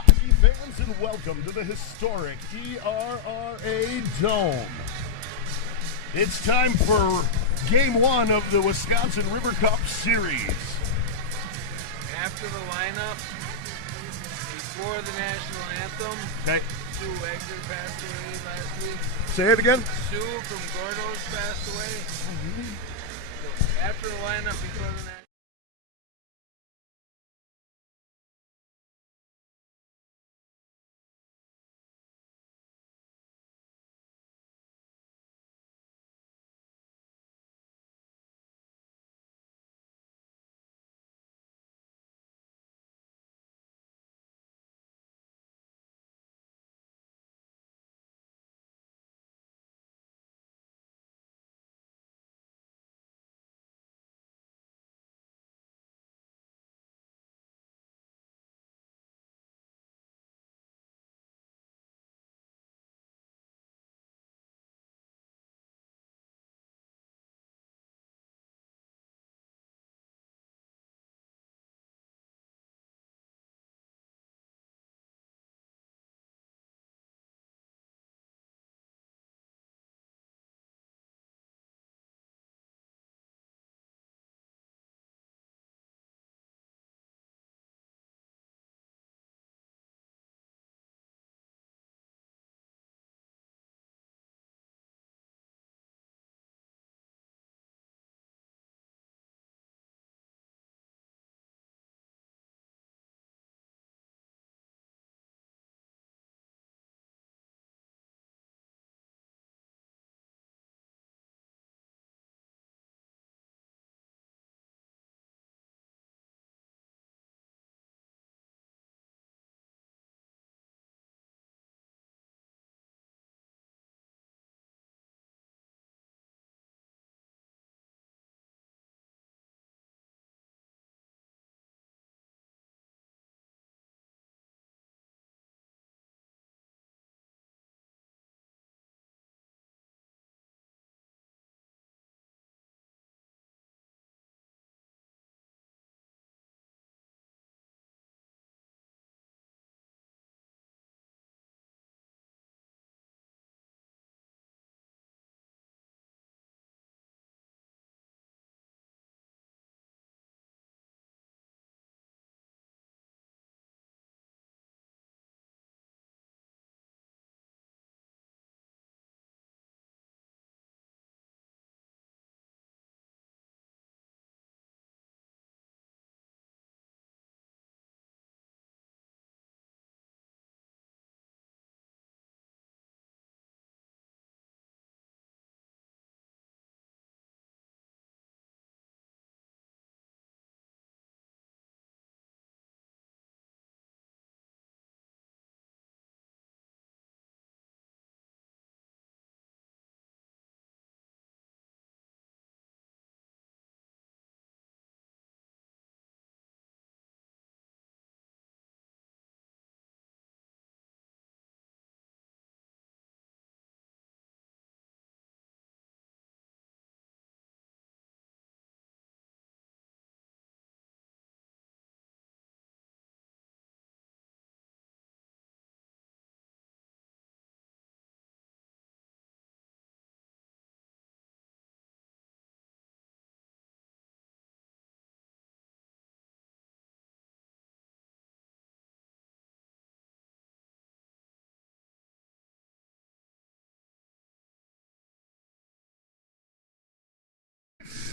hockey fans, and welcome to the historic ERRA Dome. It's time for Game 1 of the Wisconsin River Cup Series. After the lineup, before the national anthem, Okay. Sue Wagner passed away last week. Say it again. Sue from Gordo's passed away. So after the lineup, before the national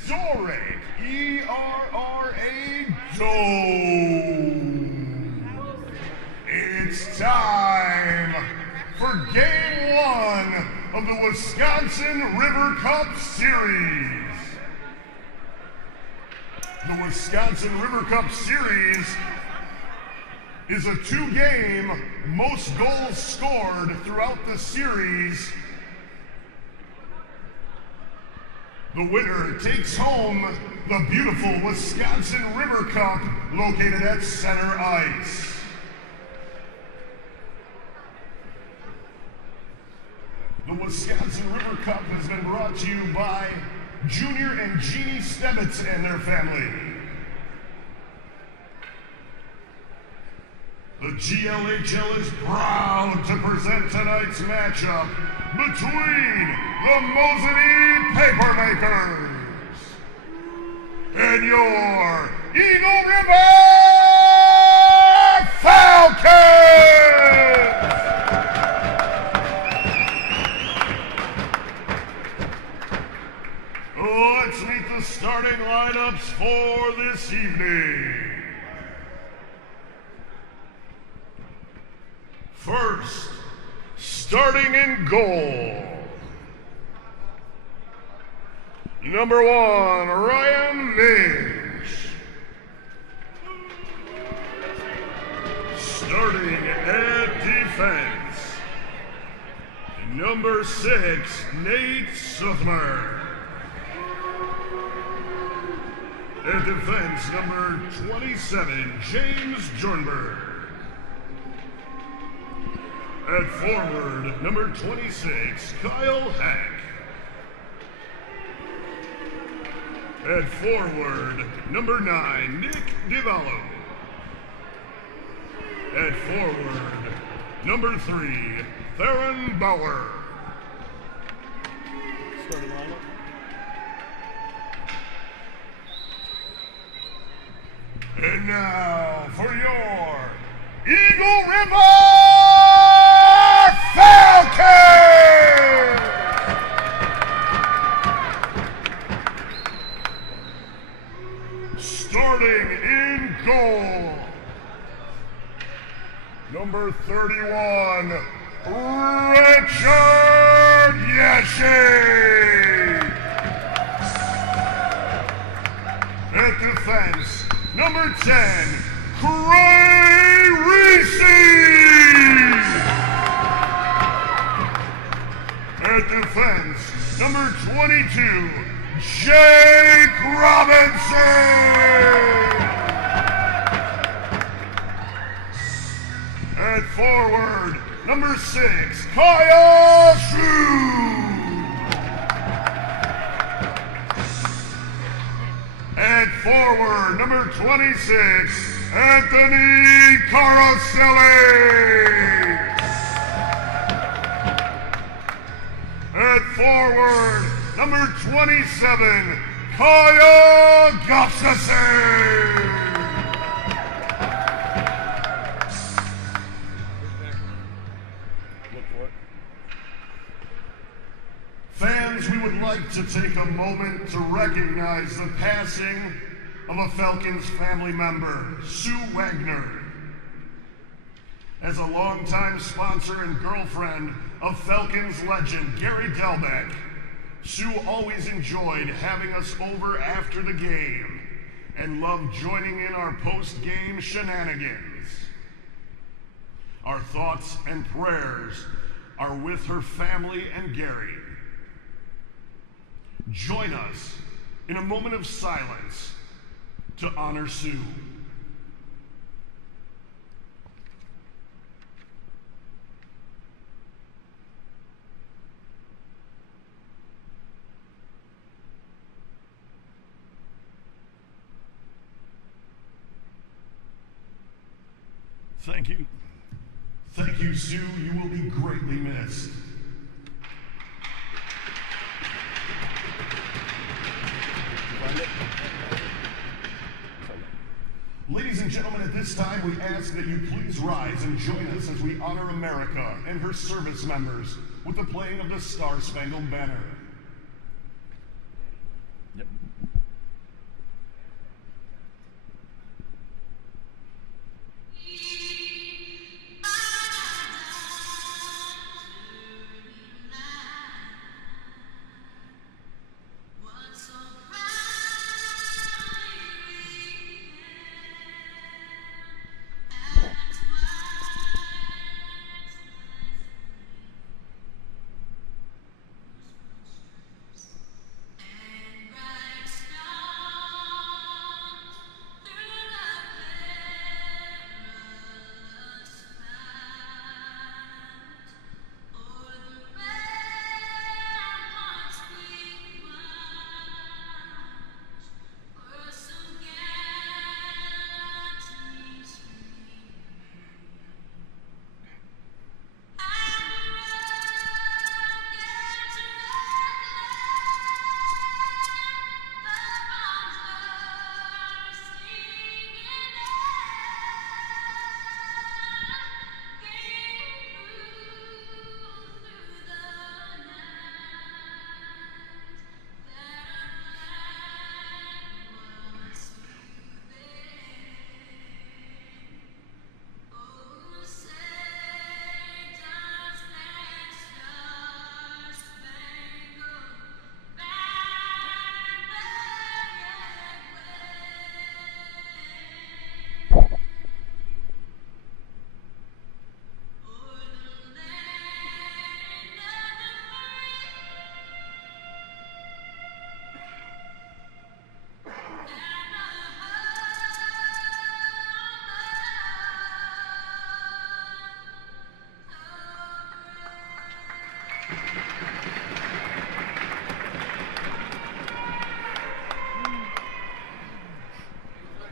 Historic ERRA Dome. It's time for Game 1 of the Wisconsin River Cup Series. The Wisconsin River Cup Series is a two-game, most goals scored throughout the series. The winner takes home the beautiful Wisconsin River Cup located at center ice. The Wisconsin River Cup has been brought to you by Junior and Jeannie Stebitz and their family. The GLHL is proud to present tonight's matchup between the Mosinee Papermakers and your Eagle River Falcons! Let's meet the starting lineups for this evening. First, starting in goal, number 1, Ryan Minch. Starting at defense, number 6, Nate Suthmer. At defense, number 27, James Jornberg. At forward, number 26, Kyle Hack. At forward, number 9, Nick DiVallo. At forward, number 3, Theron Bauer. Starting lineup. And now for your Eagle River Falcons! Starting in goal, number 31, Richard Yashin. At defense, number 10, Cray Reese. At defense, number 22, Jake Robinson. At forward, number 6, Kyle Shue. At forward, number 26, Anthony Caroselli. At forward, number 27, Kyle Gustafson. Look for it. Fans, we would like to take a moment to recognize the passing of a Falcons family member, Sue Wagner. As a longtime sponsor and girlfriend of Falcons legend Gary Delbeck, Sue always enjoyed having us over after the game and loved joining in our post-game shenanigans. Our thoughts and prayers are with her family and Gary. Join us in a moment of silence to honor Sue. Thank you. Thank you, Sue. You will be greatly missed. Ladies and gentlemen, at this time, we ask that you please rise and join us as we honor America and her service members with the playing of the Star-Spangled Banner. Yep.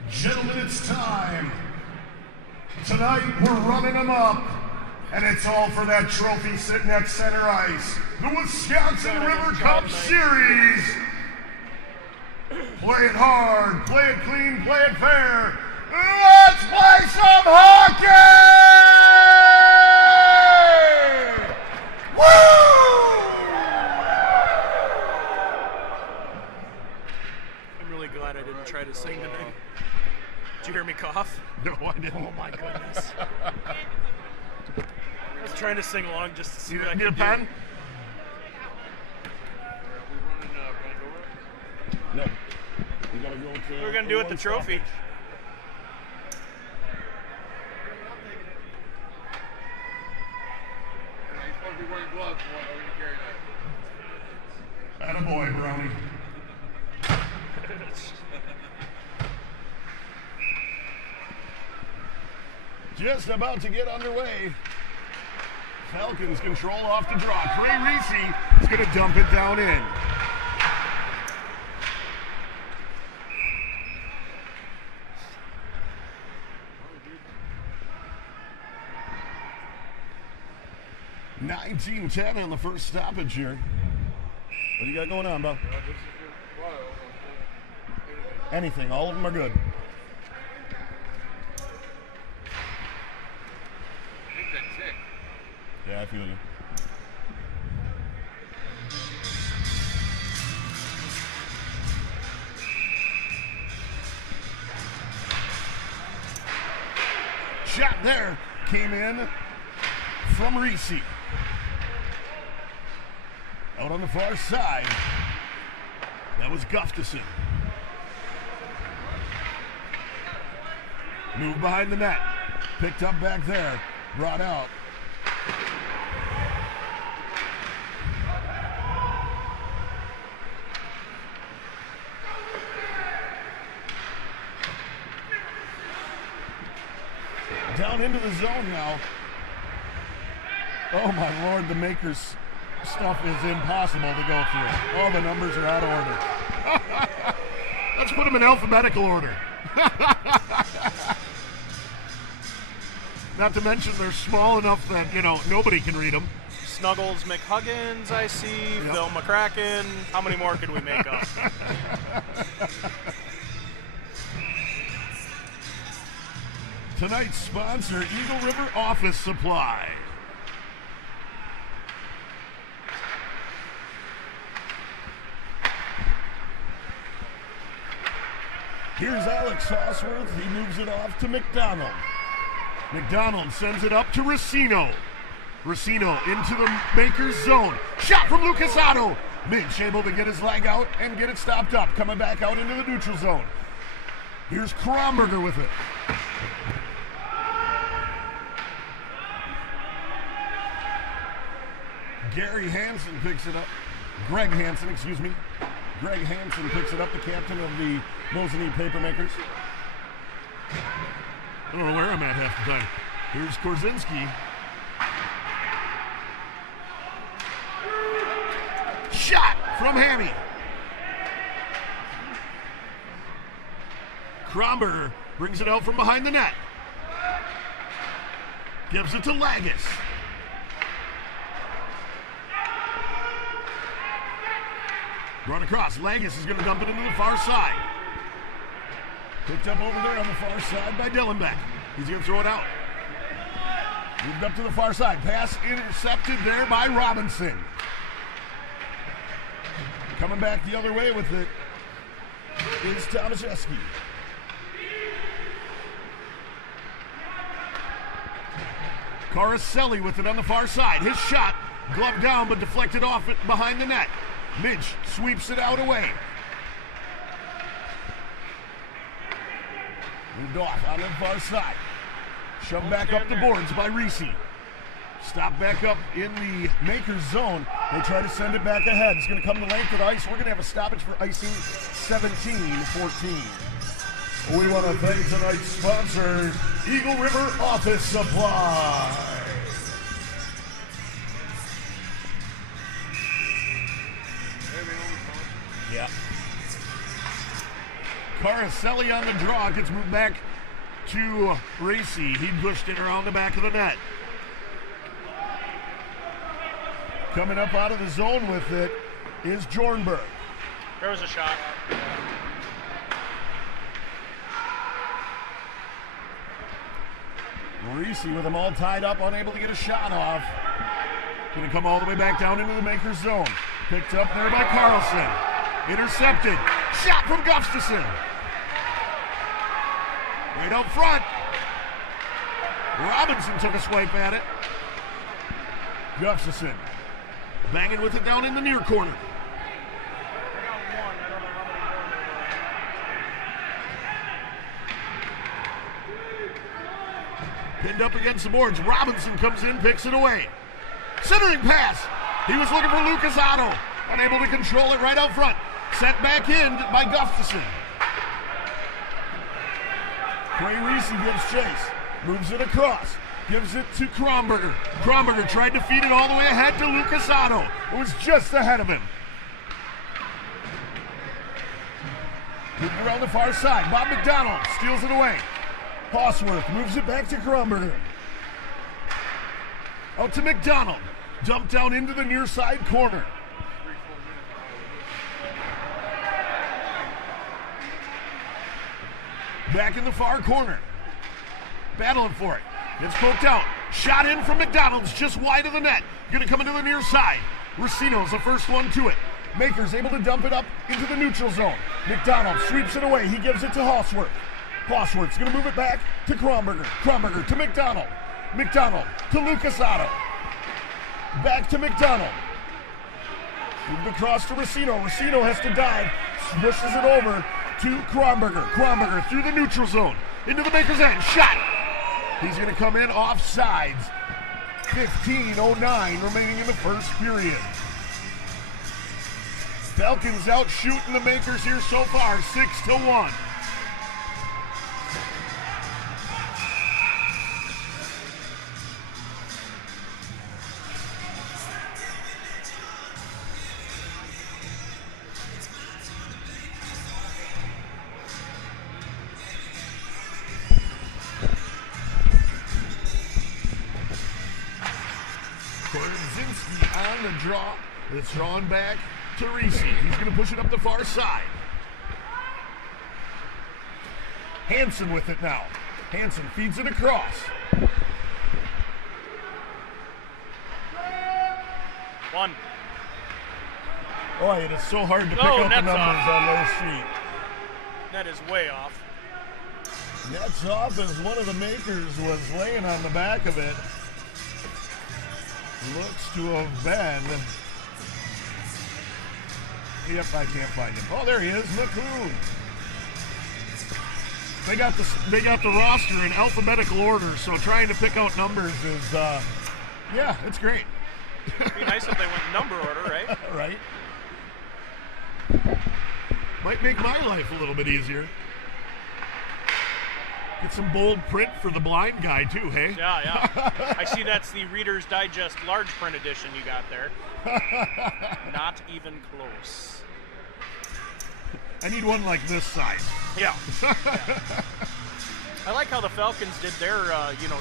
Gentlemen, it's time. Tonight, we're running them up, and it's all for that trophy sitting at center ice. The Wisconsin River Cup Series. Play it hard, play it clean, play it fair. Let's play some hockey! Woo! I'm really glad I didn't try to sing tonight. Did you hear me cough? No, I didn't. Oh my goodness. I was trying to sing along just to see what I Need a could pen? No. We gotta go to. We're gonna do it the trophy. Attaboy, Brownie. Just about to get underway. Falcons control off the draw. Trey Reese is going to dump it down in. $19-10 on the first stoppage here. What do you got going on, Bo? Anything. All of them are good. Yeah, I feel you. Shot there came in from Reese. Out on the far side, that was Gustafson. Moved behind the net, picked up back there, brought out. Down into the zone now. Oh my Lord, the Makers stuff is impossible to go through. All the numbers are out of order. Let's put them in alphabetical order. Not to mention they're small enough that, you know, nobody can read them. Snuggles McHuggins, I see. Yep. Phil McCracken. How many more could we make up? Tonight's sponsor, Eagle River Office Supply. Here's Alex Hosworth. He moves it off to McDonald. McDonald sends it up to Racino. Racino into the Makers zone. Shot from Lucas Otto. Mitch able to get his leg out and get it stopped up. Coming back out into the neutral zone. Here's Kronberger with it. Gary Hansen picks it up. Greg Hansen, excuse me. Greg Hansen picks it up, the captain of the Mosinee Papermakers. I don't know where I'm at half the time. Here's Korzinski. Shot from Hammy. Kronberger brings it out from behind the net. Gives it to Lagis. Run across. Lagis is going to dump it into the far side. Picked up over there on the far side by Dillenbeck. He's going to throw it out. Moved up to the far side. Pass intercepted there by Robinson. Coming back the other way with it is Tomaszewski. Caraselli with it on the far side. His shot gloved down but deflected off it behind the net. Midge sweeps it out away. Moved off on the far side. Shoved back up the boards by Reese. Stop back up in the Makers zone. They try to send it back ahead. It's going to come to length of the ice. We're going to have a stoppage for icing 17-14. We want to thank tonight's sponsor, Eagle River Office Supply. Yeah. Caroselli on the draw, gets moved back to Racy. He pushed it around the back of the net. Coming up out of the zone with it is Jornberg. There was a shot. Racy with them all tied up, unable to get a shot off. Going to come all the way back down into the Makers zone. Picked up there by Carlson. Intercepted. Shot from Gustafson. Right up front. Robinson took a swipe at it. Gustafson banging with it down in the near corner. Pinned up against the boards. Robinson comes in, picks it away. Centering pass. He was looking for Lucas Otto. Unable to control it right out front. Set back in by Gustafson. Quay Reese gives chase. Moves it across. Gives it to Kronberger. Kronberger tried to feed it all the way ahead to Lucas Otto. It was just ahead of him. Moving around the far side. Bob McDonald steals it away. Hosworth moves it back to Kronberger. Out to McDonald. Dumped down into the near side corner. Back in the far corner. Battling for it. It's poked out. Shot in from McDonald's just wide of the net. Going to come into the near side. Racino's the first one to it. Makers able to dump it up into the neutral zone. McDonald sweeps it away. He gives it to Hosworth. Hosworth's going to move it back to Kronberger. Kronberger to McDonald. McDonald to Lucas Otto. Back to McDonald. Moved across to Racino. Racino has to dive. Pushes it over to Kronberger. Kronberger through the neutral zone. Into the Makers' end. Shot. He's going to come in off sides. 15:09 remaining in the first period. Falcons out shooting the Makers here so far, 6-1. On the draw. It's drawn back to Reese. He's going to push it up the far side. Hansen with it now. Hansen feeds it across. One. Boy, it is so hard to pick up the numbers on those sheet. That is way off. That's off as one of the Makers was laying on the back of it. Looks to have been. Yep, I can't find him. Oh, there he is, McCoon. They got the roster in alphabetical order, so trying to pick out numbers is, yeah, it's great. It'd be nice if they went number order, right? Right. Might make my life a little bit easier. Get some bold print for the blind guy, too, hey? Yeah. I see that's the Reader's Digest large print edition you got there. Not even close. I need one like this size. Yeah. I like how the Falcons did their,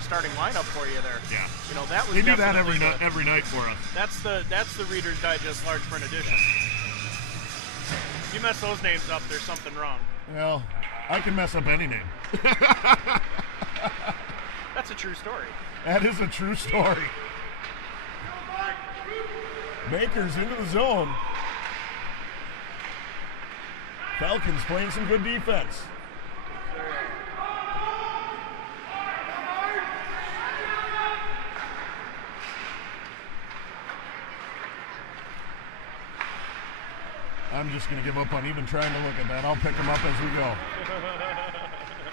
starting lineup for you there. Yeah. That was they do that every night for us. That's the Reader's Digest large print edition. If you mess those names up, there's something wrong. Well, I can mess up any name. That's a true story. That is a true story. Makers into the zone. Falcons playing some good defense. I'm just going to give up on even trying to look at that. I'll pick them up as we go.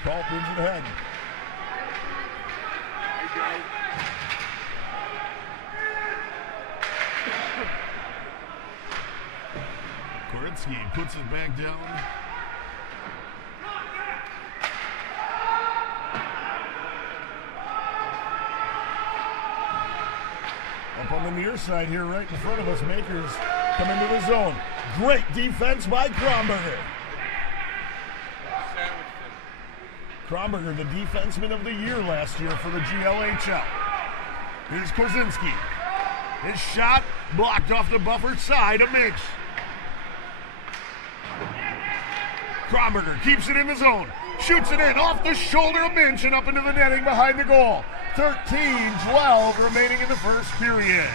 Call Bridget ahead. Koritsky puts it back down. Up on the near side here, right in front of us, Makers come into the zone. Great defense by Kromberger. Kromberger, the defenseman of the year last year for the GLHL. Here's Korzinski. His shot blocked off the buffer side of Minch. Kromberger keeps it in the zone. Shoots it in off the shoulder of Minch and up into the netting behind the goal. 13-12 remaining in the first period.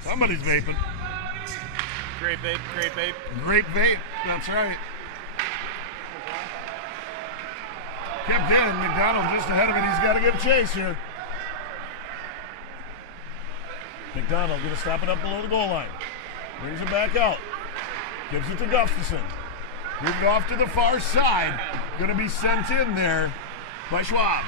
Somebody's vaping. Great vape, great vape. Great vape, that's right. Kept in, McDonald just ahead of it. He's got to give chase here. McDonald going to stop it up below the goal line. Brings it back out. Gives it to Gustafson. Moved off to the far side. Going to be sent in there by Schwab.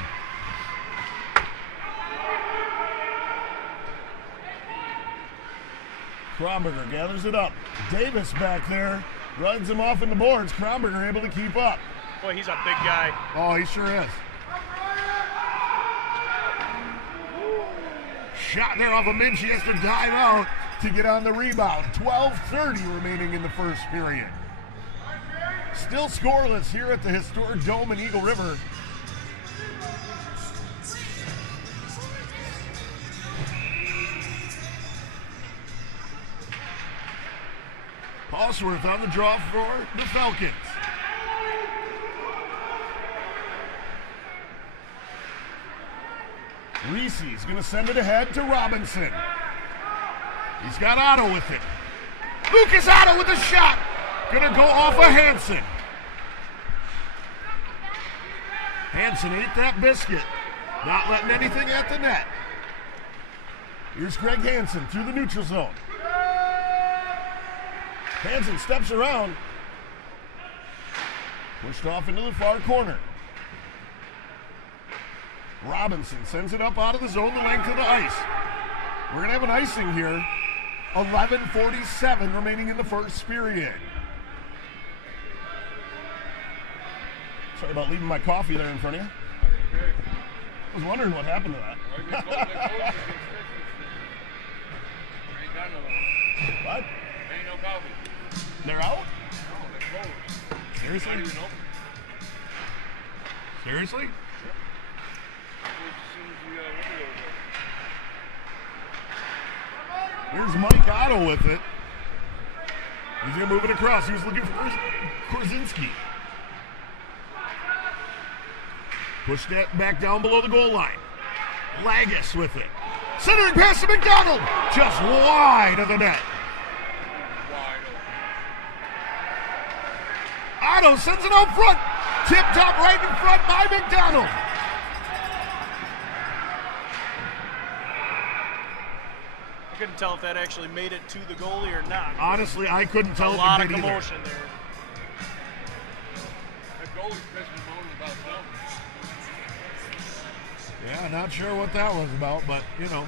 Kromberger gathers it up. Davis back there. Runs him off in the boards. Kromberger able to keep up. Boy, he's a big guy. Oh, he sure is. Shot there off of Minch. He has to dive out to get on the rebound. 12:30 remaining in the first period. Still scoreless here at the historic Dome in Eagle River. Paulsworth on the draw for the Falcons. Reese's going to send it ahead to Robinson. He's got Otto with it. Lucas Otto with a shot. Going to go off of Hansen. Hansen ate that biscuit. Not letting anything at the net. Here's Greg Hansen through the neutral zone. Hansen steps around. Pushed off into the far corner. Robinson sends it up out of the zone, the length of the ice. We're going to have an icing here. 11:47 remaining in the first period. Sorry about leaving my coffee there in front of you. I was wondering what happened to that. What? Ain't no coffee. They're out? No, they're closed. Seriously? Not even open. Seriously? Here's Mike Otto with it. He's going to move it across. He was looking for Korzinski. Pushed that back down below the goal line. Lagus with it. Centering pass to McDonald. Just wide of the net. Otto sends it out front. Tipped up right in front by McDonald. I couldn't tell if that actually made it to the goalie or not. Honestly, I couldn't tell A if lot it of did either. commotion there. The goalie's pissing moaning about something. Yeah, not sure what that was about, but, you know.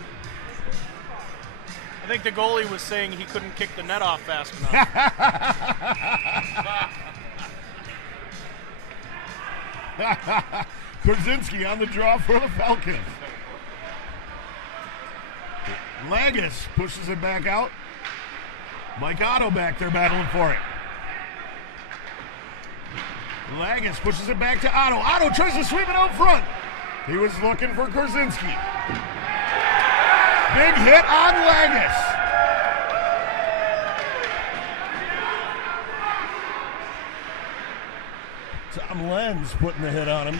I think the goalie was saying he couldn't kick the net off fast enough. Korzinski on the draw for the Falcons. Lagus pushes it back out. Mike Otto back there battling for it. Lagus pushes it back to Otto. Otto tries to sweep it out front. He was looking for Korzinski. Big hit on Lagus. Tom Lenz putting the hit on him.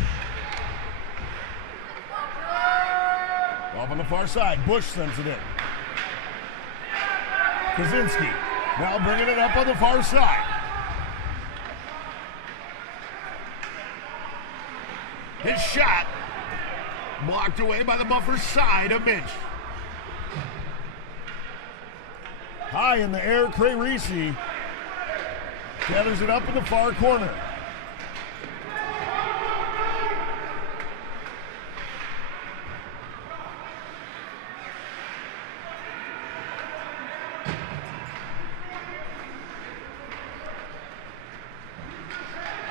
Off on the far side, Bush sends it in. Korzinski now bringing it up on the far side. His shot blocked away by the buffer side of Minch. High in the air, Cray Reese gathers it up in the far corner.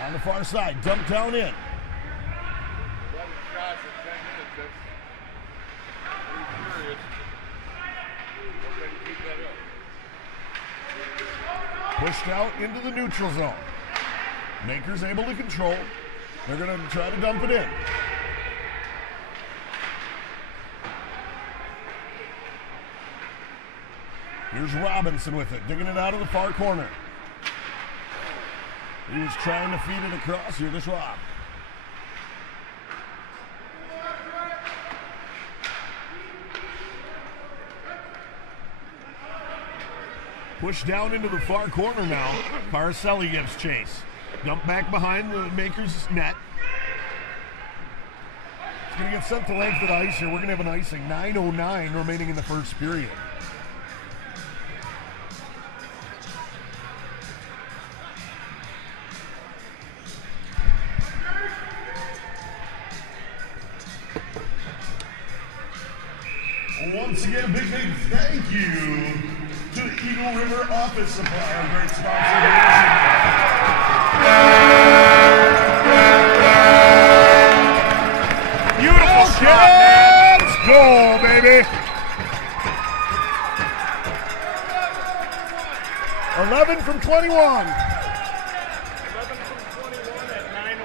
On the far side, dumped down in. Pushed out into the neutral zone. Makers able to control. They're going to try to dump it in. Here's Robinson with it, digging it out of the far corner. He was trying to feed it across. Here, this Rob. Pushed down into the far corner now. Caroselli gives chase. Dump back behind the Makers' net. It's going to get sent to length of the ice here. We're going to have an icing. 9:09 remaining in the first period. Once again, big thank you to the Eagle River Office Supply, our great sponsor. Beautiful shot, man. Goal, baby. 11 from 21. 11 from 21 at 9:07.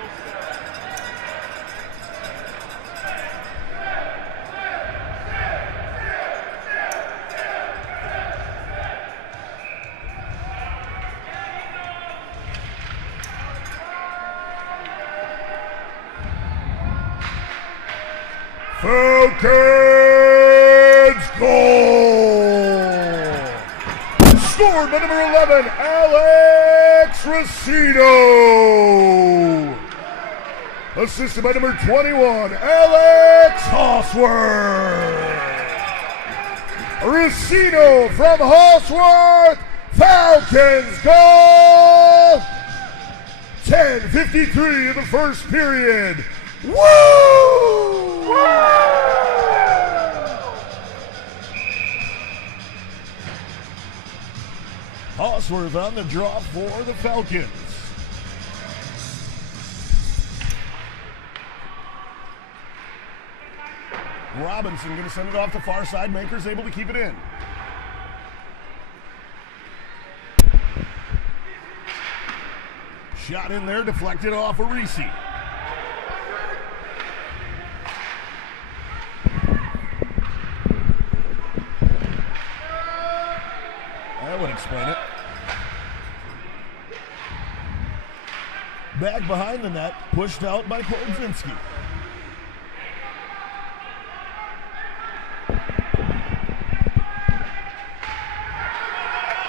Falcons goal! Scored by number 11, Alex Racino. Assisted by number 21, Alex Hosworth. Racino from Hosworth. Falcons goal! 10:53 in the first period. Woo! Hosworth on the draw for the Falcons. Robinson going to send it off the far side. Makers able to keep it in. Shot in there, deflected off of Reese. That would explain it. Back behind the net, pushed out by Korzynski.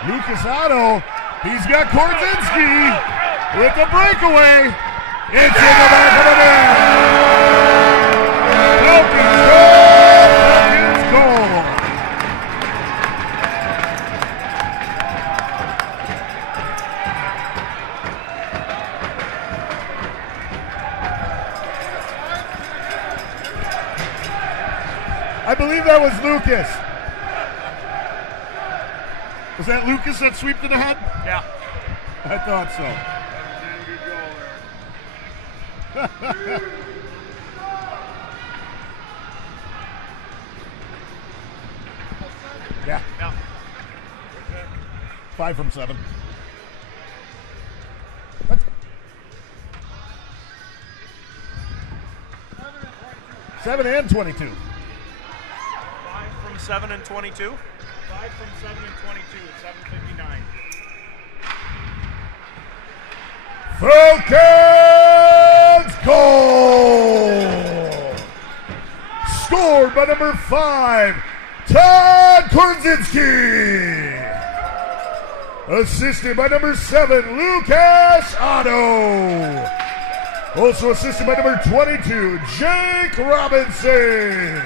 Lucas Otto, he's got Korzynski with the breakaway. It's in the back of the net. Falcons goal! Falcons goal! I believe that was Lucas. Was that Lucas that sweeped it ahead? Yeah. I thought so. Yeah. 5 from 7. What? 7 and 22. 5 from 7 and 22. 5 from 7 and 22 at 7:59. Falcons goal! Scored by number 5, Todd Korzynski. Assisted by number 7, Lucas Otto. Also assisted by number 22, Jake Robinson.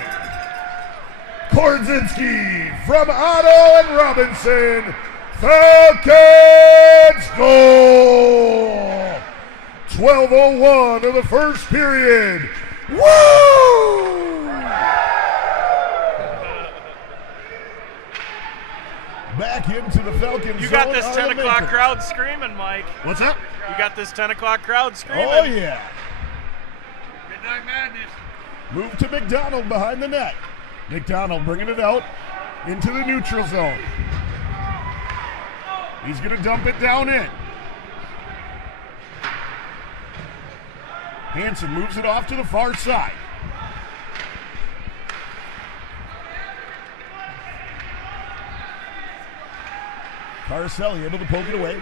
Korzynski from Otto and Robinson. Falcons goal! 12:01 of the first period. Woo! Back into the Falcons. You got this 10 o'clock crowd screaming, Mike. What's up? You got this 10 o'clock crowd screaming. Oh, yeah. Midnight Madness. Move to McDonald behind the net. McDonald bringing it out into the neutral zone. He's going to dump it down in. Hansen moves it off to the far side. Caroselli able to poke it away.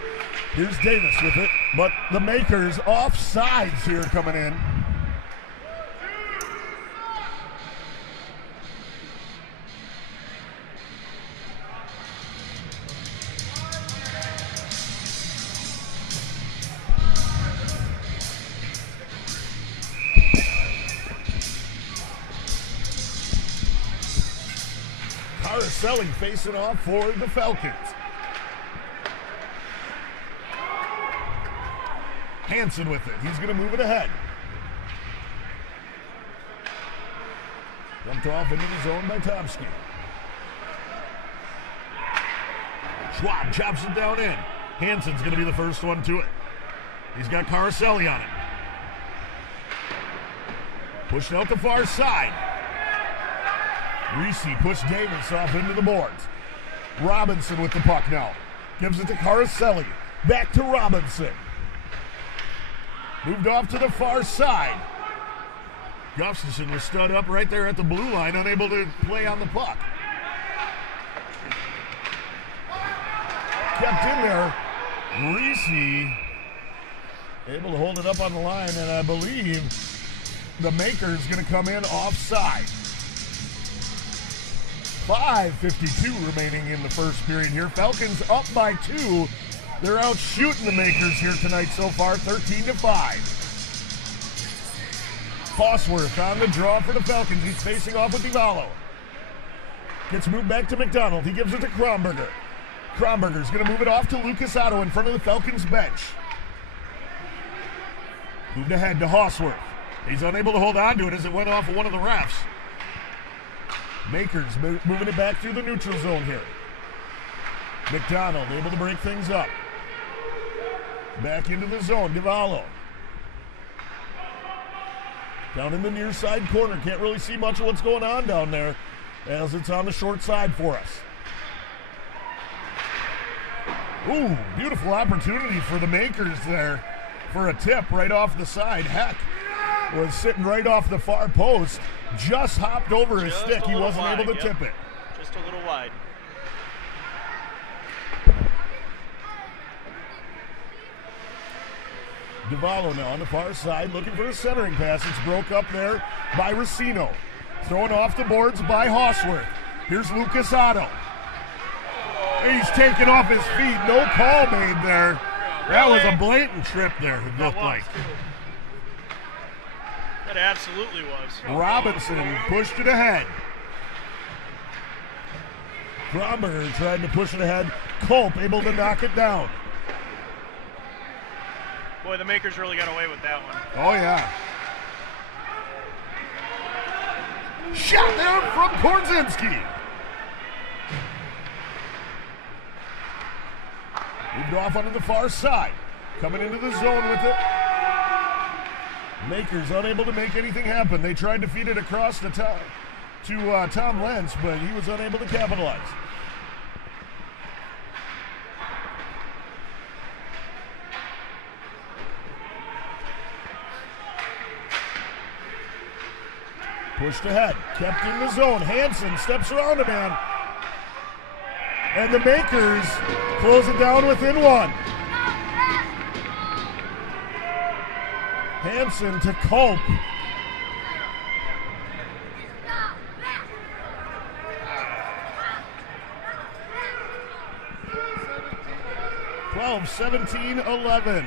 Here's Davis with it, but the Makers offsides here coming in. Caroselli facing off for the Falcons. Hansen with it. He's going to move it ahead. Dumped off into the zone by Tomsky. Schwab chops it down in. Hansen's going to be the first one to it. He's got Caroselli on it. Pushed out the far side. Reese pushed Davis off into the boards. Robinson with the puck now. Gives it to Caroselli. Back to Robinson. Moved off to the far side. Gustafson was stood up right there at the blue line, unable to play on the puck. Kept in there. Reese able to hold it up on the line, and I believe the Makers going to come in offside. 5:52 remaining in the first period here. Falcons up by 2. They're out shooting the Makers here tonight so far, 13-5. Fosworth on the draw for the Falcons. He's facing off with Divallo. Gets moved back to McDonald. He gives it to Kronberger. Kronberger's going to move it off to Lucas Otto in front of the Falcons bench. Moved ahead to Hosworth. He's unable to hold on to it as it went off of one of the refs. Makers moving it back through the neutral zone here. McDonald able to break things up. Back into the zone, Divallo. Down in the near side corner. Can't really see much of what's going on down there as it's on the short side for us. Ooh, beautiful opportunity for the Makers there for a tip right off the side. Heck was sitting right off the far post. Just hopped over his stick. He wasn't able to tip it. Just a little wide. Divallo now on the far side looking for a centering pass. It's broke up there by Racino. Thrown off the boards by Hosworth. Here's Lucas Otto. He's taken off his feet. No call made there. That was a blatant trip there, it looked like. That absolutely was. Robinson pushed it ahead. Kronberger tried to push it ahead. Culp able to knock it down. Boy, the Makers really got away with that one. Oh, yeah. Shot there from Korzinski. Moved off onto the far side. Coming into the zone with it. Makers unable to make anything happen. They tried to feed it across the top to Tom Lentz, but he was unable to capitalize. Pushed ahead, kept in the zone. Hansen steps around a man. And the Makers close it down within one. Hansen to Culp. Twelve, 17, 11.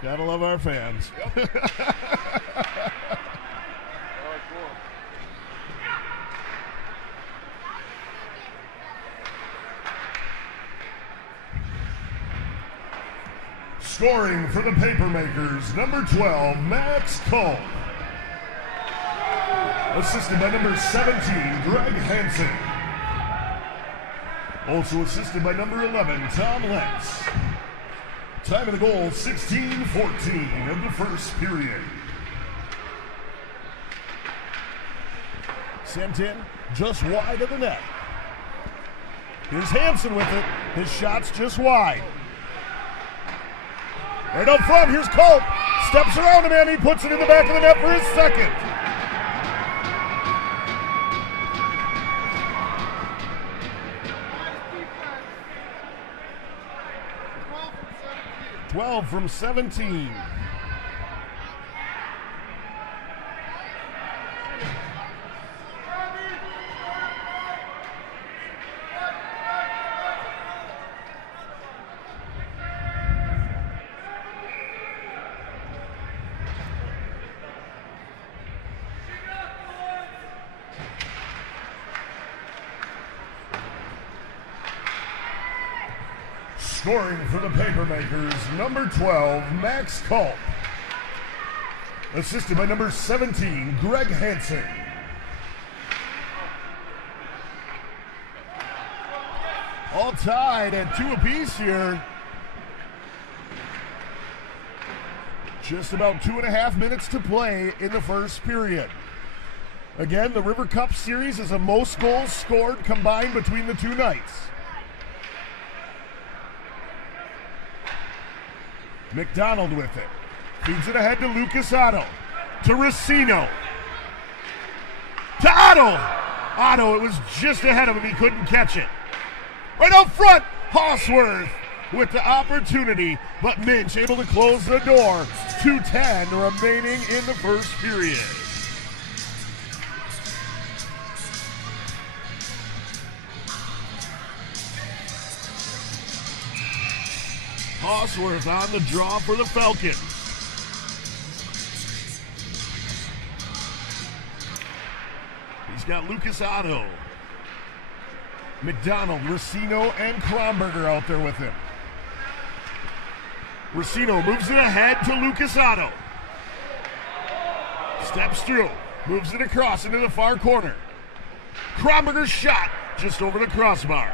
Gotta love our fans. Scoring for the Papermakers, number 12, Max Culp. Assisted by number 17, Greg Hansen. Also assisted by number 11, Tom Lentz. Time of the goal, 16-14 of the first period. Sent in just wide of the net. Here's Hansen with it. His shot's just wide. Right up front, here's Culp. Steps around him and he puts it in the back of the net for his second. Twelve from 17. Scoring for the Papermakers, number 12, Max Culp. Assisted by number 17, Greg Hansen. All tied at 2 apiece here. Just about 2.5 minutes to play in the first period. Again, the River Cup Series is the most goals scored combined between the two nights. McDonald with it. Feeds it ahead to Lucas Otto. To Racino. To Otto. Otto, it was just ahead of him. He couldn't catch it. Right out front, Hawsworth with the opportunity, but Minch able to close the door. 2:10 remaining in the first period. Hawsworth on the draw for the Falcons. He's got Lucas Otto, McDonald, Racino, and Kronberger out there with him. Racino moves it ahead to Lucas Otto. Steps through, moves it across into the far corner. Kronberger's shot just over the crossbar.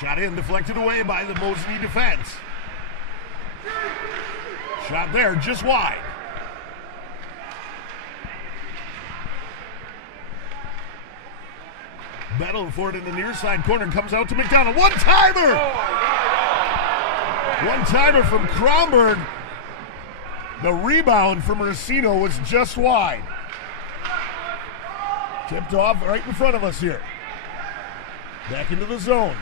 Shot in, deflected away by the Mosinee defense. Shot there, just wide. Battling for it in the near side corner, comes out to McDonald. One-timer! One-timer from Kronberg. The rebound from Racino was just wide. Tipped off right in front of us here. Back into the zone.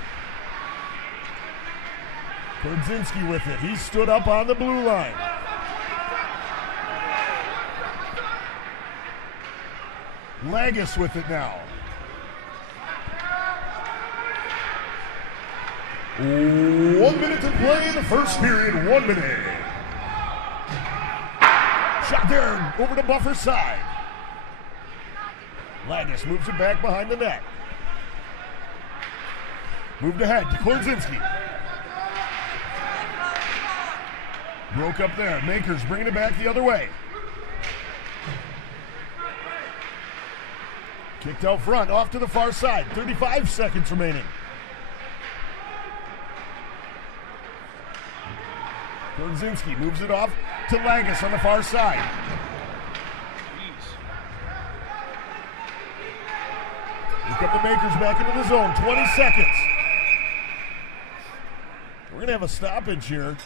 Kordzinski with it. He stood up on the blue line. Lagus with it now. 1 minute to play in the first period. 1 minute. Shot there over the buffer side. Lagus moves it back behind the net. Moved ahead to Kordzinski. Broke up there. Makers bringing it back the other way. Kicked out front, off to the far side. 35 seconds remaining. Kordzinski moves it off to Lagus on the far side. Look up the Makers back into the zone. 20 seconds. We're going to have a stoppage here.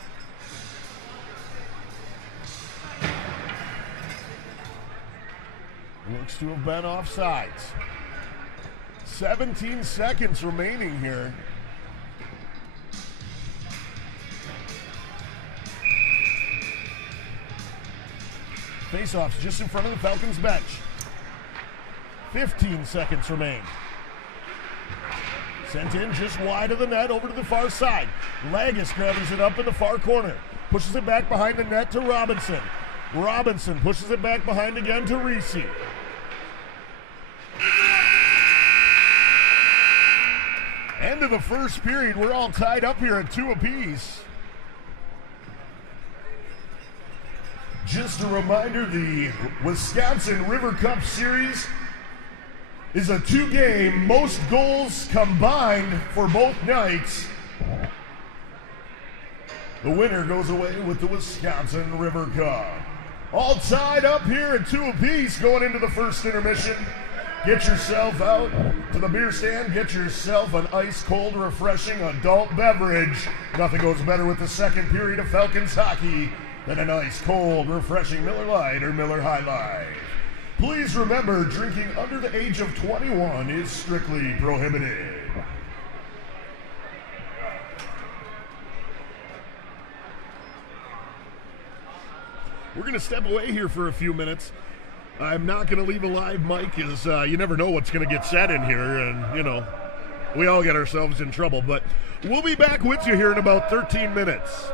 Looks to have been offsides. 17 seconds remaining here. Faceoffs just in front of the Falcons bench. 15 seconds remain. Sent in just wide of the net over to the far side. Lagus grabs it up in the far corner. Pushes it back behind the net to Robinson. Robinson pushes it back behind again to Reese. End of the first period. We're all tied up here at 2 apiece. Just a reminder, the Wisconsin River Cup Series is a 2-game most goals combined for both nights. The winner goes away with the Wisconsin River Cup. All tied up here at 2 apiece going into the first intermission. Get yourself out to the beer stand. Get yourself an ice-cold, refreshing adult beverage. Nothing goes better with the second period of Falcons hockey than an ice-cold, refreshing Miller Lite or Miller High Life. Please remember, drinking under the age of 21 is strictly prohibited. We're going to step away here for a few minutes. I'm not going to leave a live mic as you never know what's going to get said in here. And, you know, we all get ourselves in trouble. But we'll be back with you here in about 13 minutes.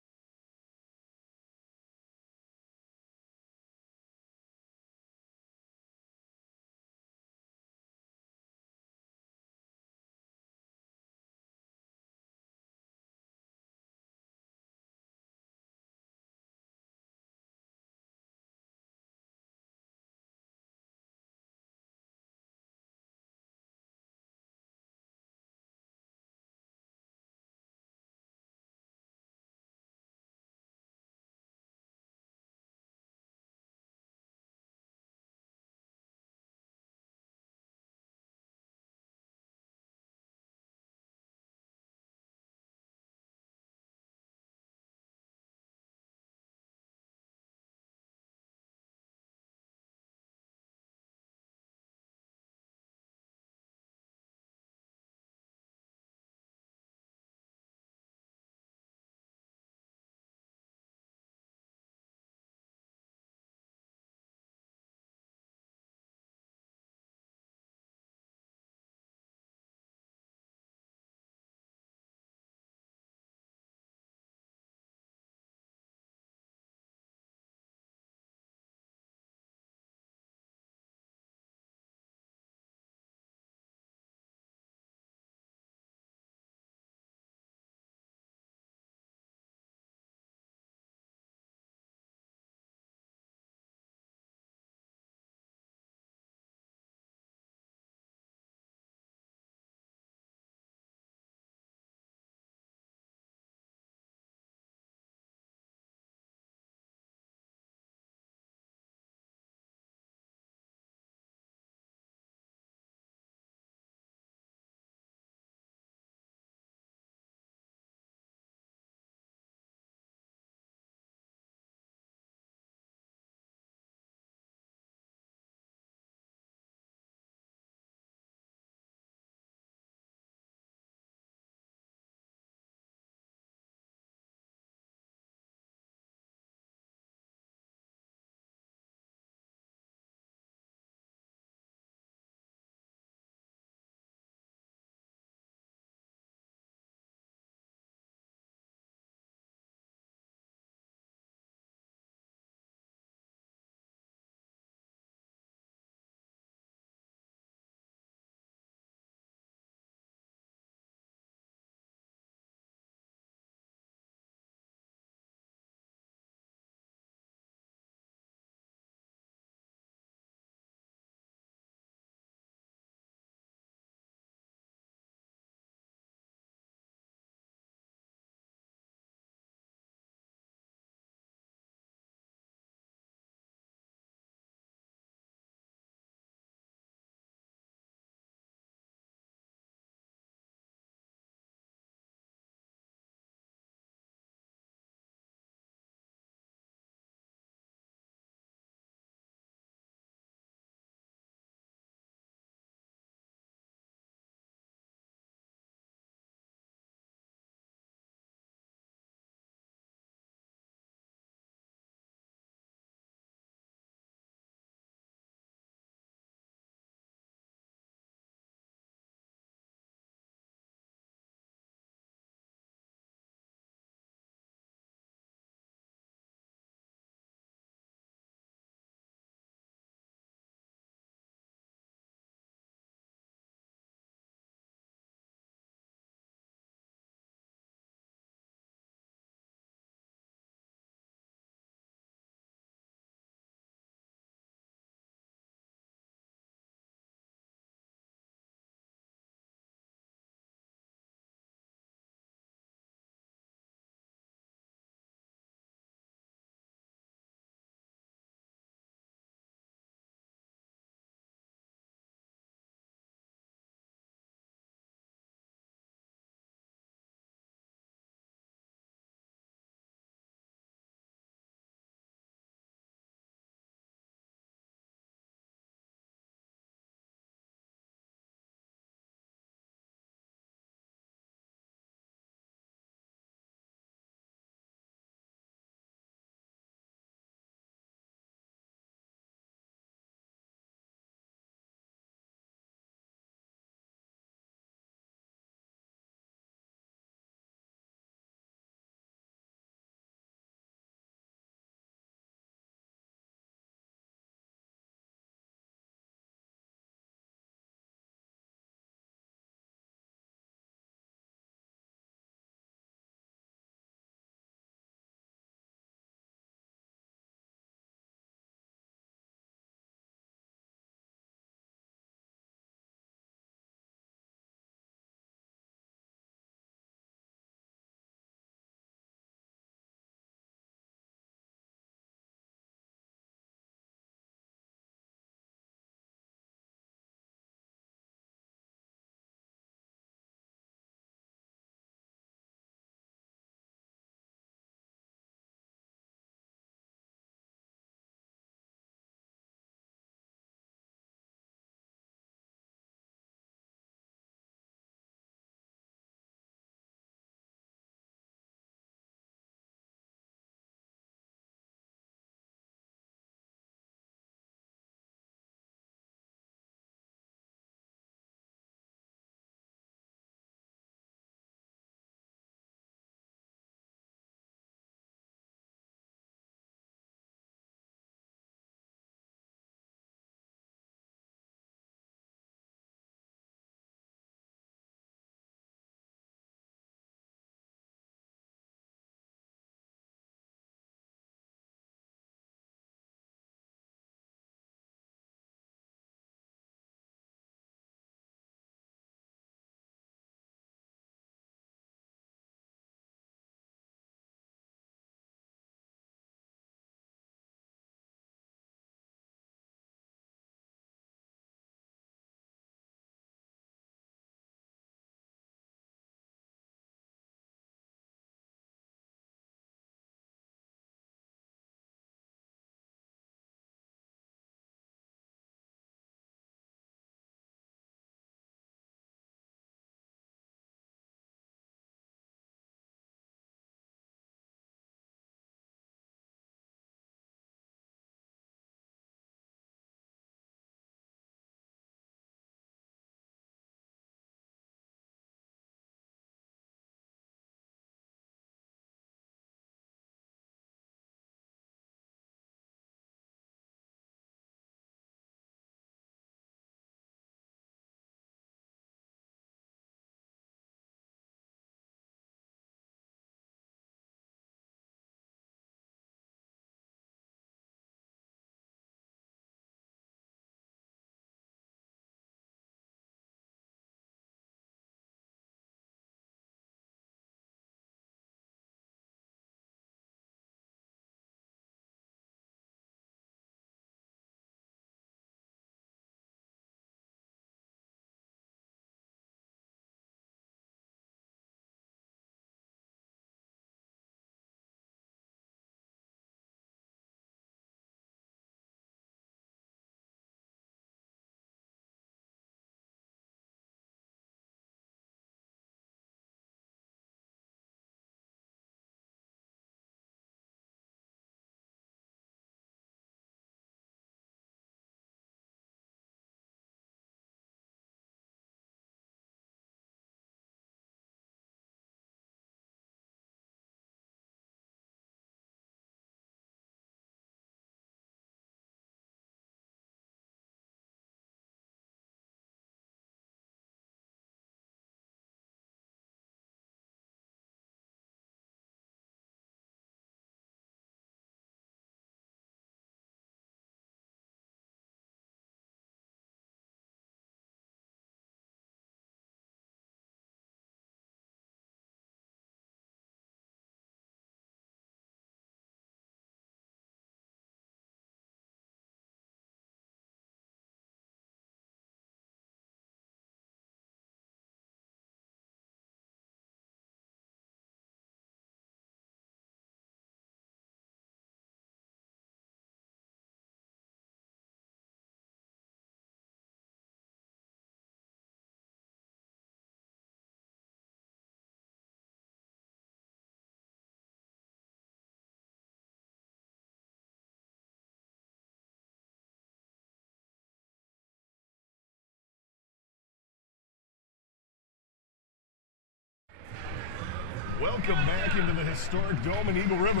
Welcome back into the historic Dome in Eagle River.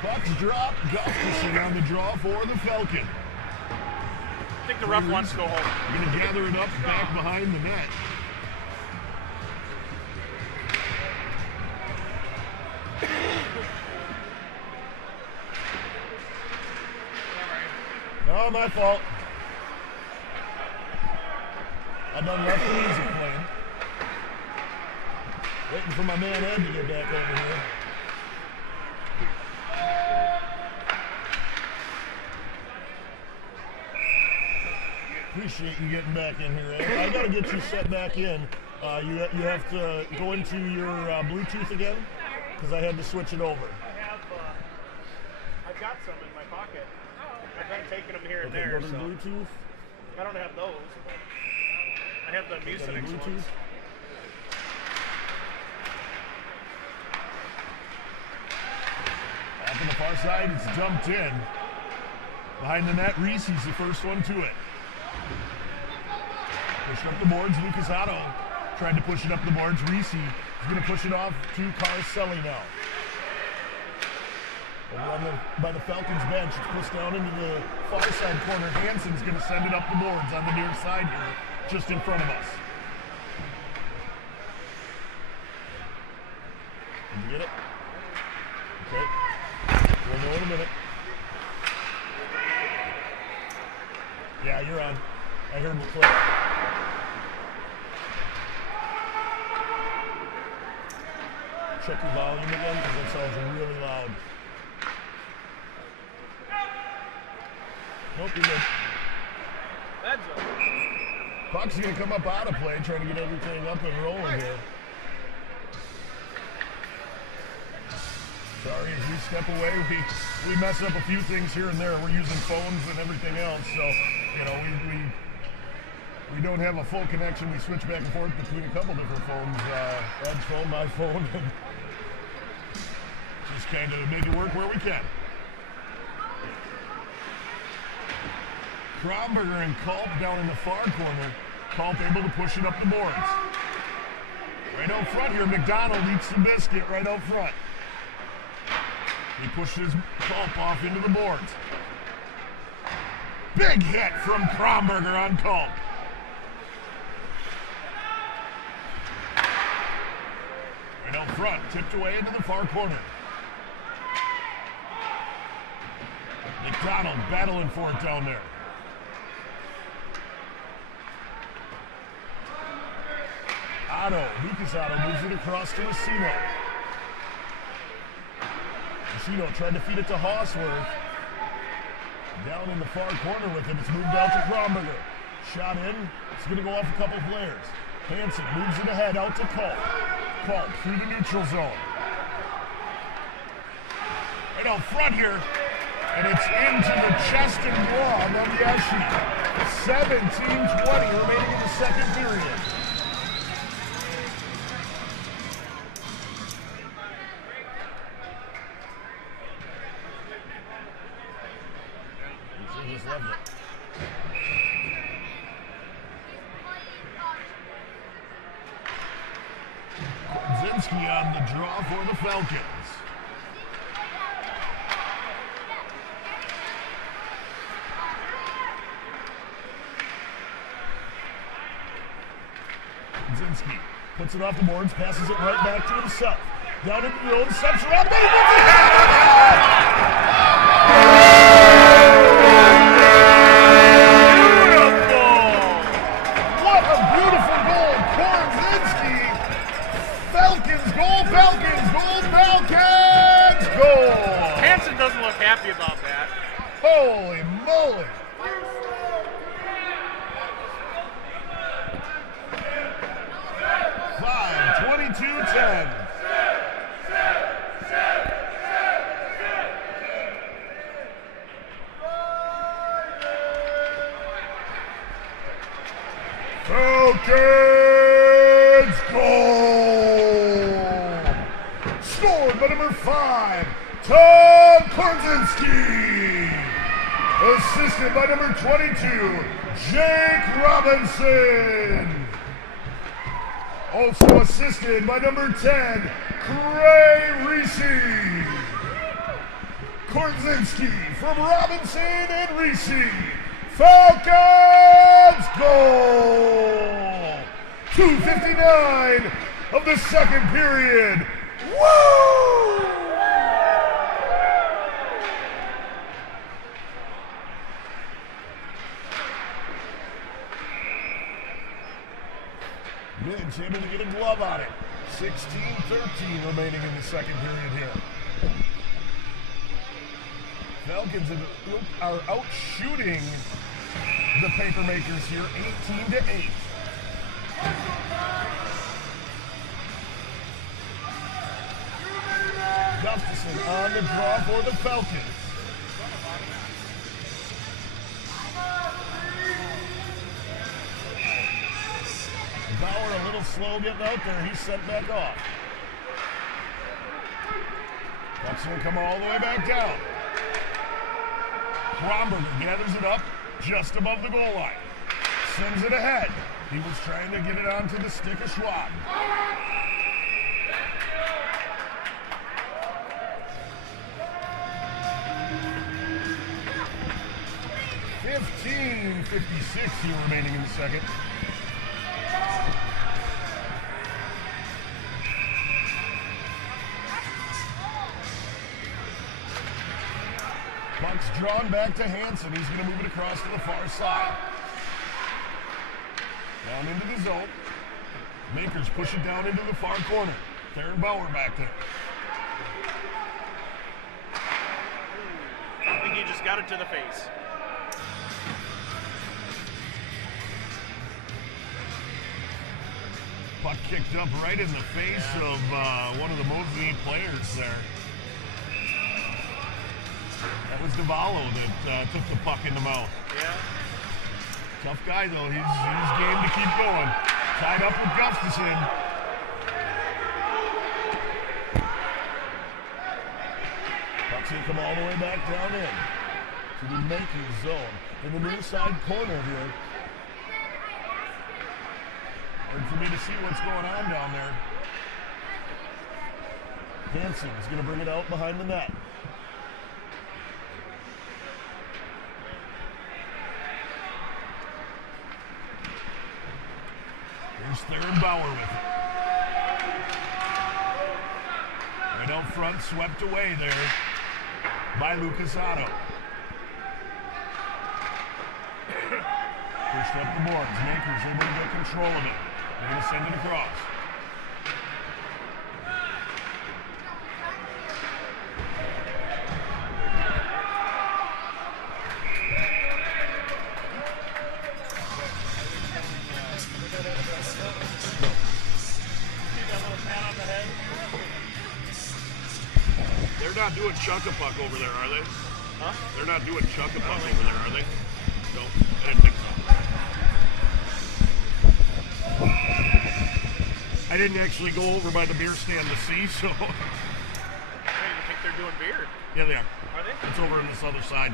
Pucks drop. Gustafson on the draw for the Falcon. I think the ref wants to go home. Going to gather it up back behind the net. Oh, my fault. I done left the music playing. Waiting for my man Ed to get back over here. Appreciate you getting back in here, Ed. I gotta get you set back in. You have to go into your Bluetooth again, because I had to switch it over. I've got some in my pocket. I've been taking them here and Okay, there. go to So Bluetooth. I don't have those. I have the Mosinee Bluetooth. ones. Off on the far side, it's dumped in. Behind the net, Reese's the first one to it. Pushed up the boards, Lucas Otto tried to push it up the boards. Reese is going to push it off to Carselli now. Over by the Falcons bench, it's pushed down into the far side corner. Hansen's going to send it up the boards on the near side here, just in front of us. Did you get it? Okay. We'll know in a minute. Yeah, you're on. I heard the clip. Check your volume again, because that sounds really loud. Nope, you're good. That's a Puck's going to come up out of play, trying to get everything up and rolling here. Sorry, as we step away, we mess up a few things here and there. We're using phones and everything else, so, you know, we don't have a full connection. We switch back and forth between a couple different phones. Ed's phone, my phone, and just kind of make it work where we can. Kromberger and Culp down in the far corner. Culp able to push it up the boards. Right out front here, McDonald eats the biscuit right out front. He pushes Culp off into the boards. Big hit from Kromberger on Culp. Right out front, tipped away into the far corner. McDonald battling for it down there. Otto, Lucas Otto moves it across to Mosinee. Mosinee tried to feed it to Hosworth. Down in the far corner with it, it's moved out to Kromberger. Shot in, it's going to go off a couple players. Hansen moves it ahead out to Culp. Culp through the neutral zone. Right out front here, and it's into the chest and glove on the ice sheet. 17-20 remaining in the second period. Just loved it. Zinski on the draw for the Falcons. Zinski puts it off the boards, passes it right back to himself. Down into the own, steps around, but he puts Falcons, goal! Hansen doesn't look happy about that. Holy moly! Five, 22-10. Falcons, goal! Scored by number 5, Tom Korzinski. Assisted by number 22, Jake Robinson. Also assisted by number 10, Cray Reese. Korzinski from Robinson and Reese. Falcons goal! 2:59 of the second period. Woo! Midge able to get a glove on it. 16-13 remaining in the second period here. Falcons are out shooting the Papermakers here, 18-8. Gustafson on the draw for the Falcons. Bauer a little slow getting out there. He's sent back off. That's going to come all the way back down. Bromberger gathers it up just above the goal line. Sends it ahead. He was trying to get it onto the stick of Schwab. 15:56 here remaining in the second. Puck's drawn back to Hansen. He's going to move it across to the far side. Down into the zone. Makers push it down into the far corner. Theron Bauer back there. I think he just got it to the face. Puck kicked up right in the face of one of the Mosinee players there. That was Davallo that took the puck in the mouth. Yeah. Tough guy though. He's game to keep going. Tied up with Gustafson. Puck's gonna come all the way back down in to the Makers zone in the near side corner here. Hard for me to see what's going on down there. Hansen is going to bring it out behind the net. Here's Theron Bauer with it. Right out front, swept away there by Lucasado. Pushed up the boards. Makers able to get control of it. They're going to send it across. They're not doing chuck-a-puck over there, are they? Huh? They're not doing chuck-a-puck over there, are they? No, I didn't think so. I didn't actually go over by the beer stand to see, so. Hey, you think they're doing beer? Yeah, they are. Are they? It's over on this other side.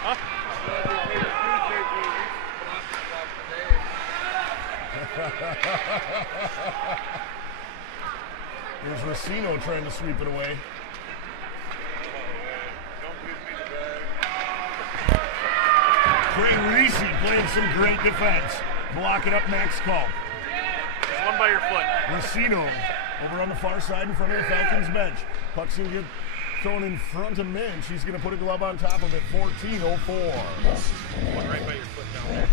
Huh? There's Racino trying to sweep it away. Cray Reese playing some great defense. Blocking up Max Call. There's one by your foot. Racino over on the far side in front of the Falcons bench. Puck's going to get thrown in front of Minch. He's going to put a glove on top of it. 14:04. One right by your foot down there.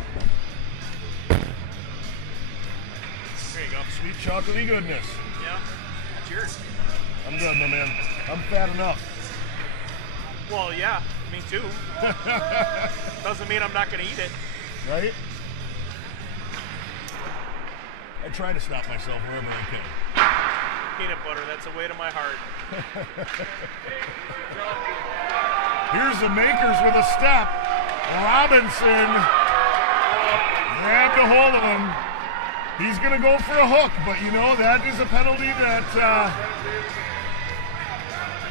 There you go. Sweet chocolatey goodness. Yeah. That's yours. I'm good, my man. I'm fat enough. Well, yeah. Me too. Doesn't mean I'm not going to eat it. Right? I try to stop myself wherever I can. Peanut butter, that's a way to my heart. Here's the Makers with a step. Robinson grabbed a hold of him. He's going to go for a hook, but you know, that is a penalty that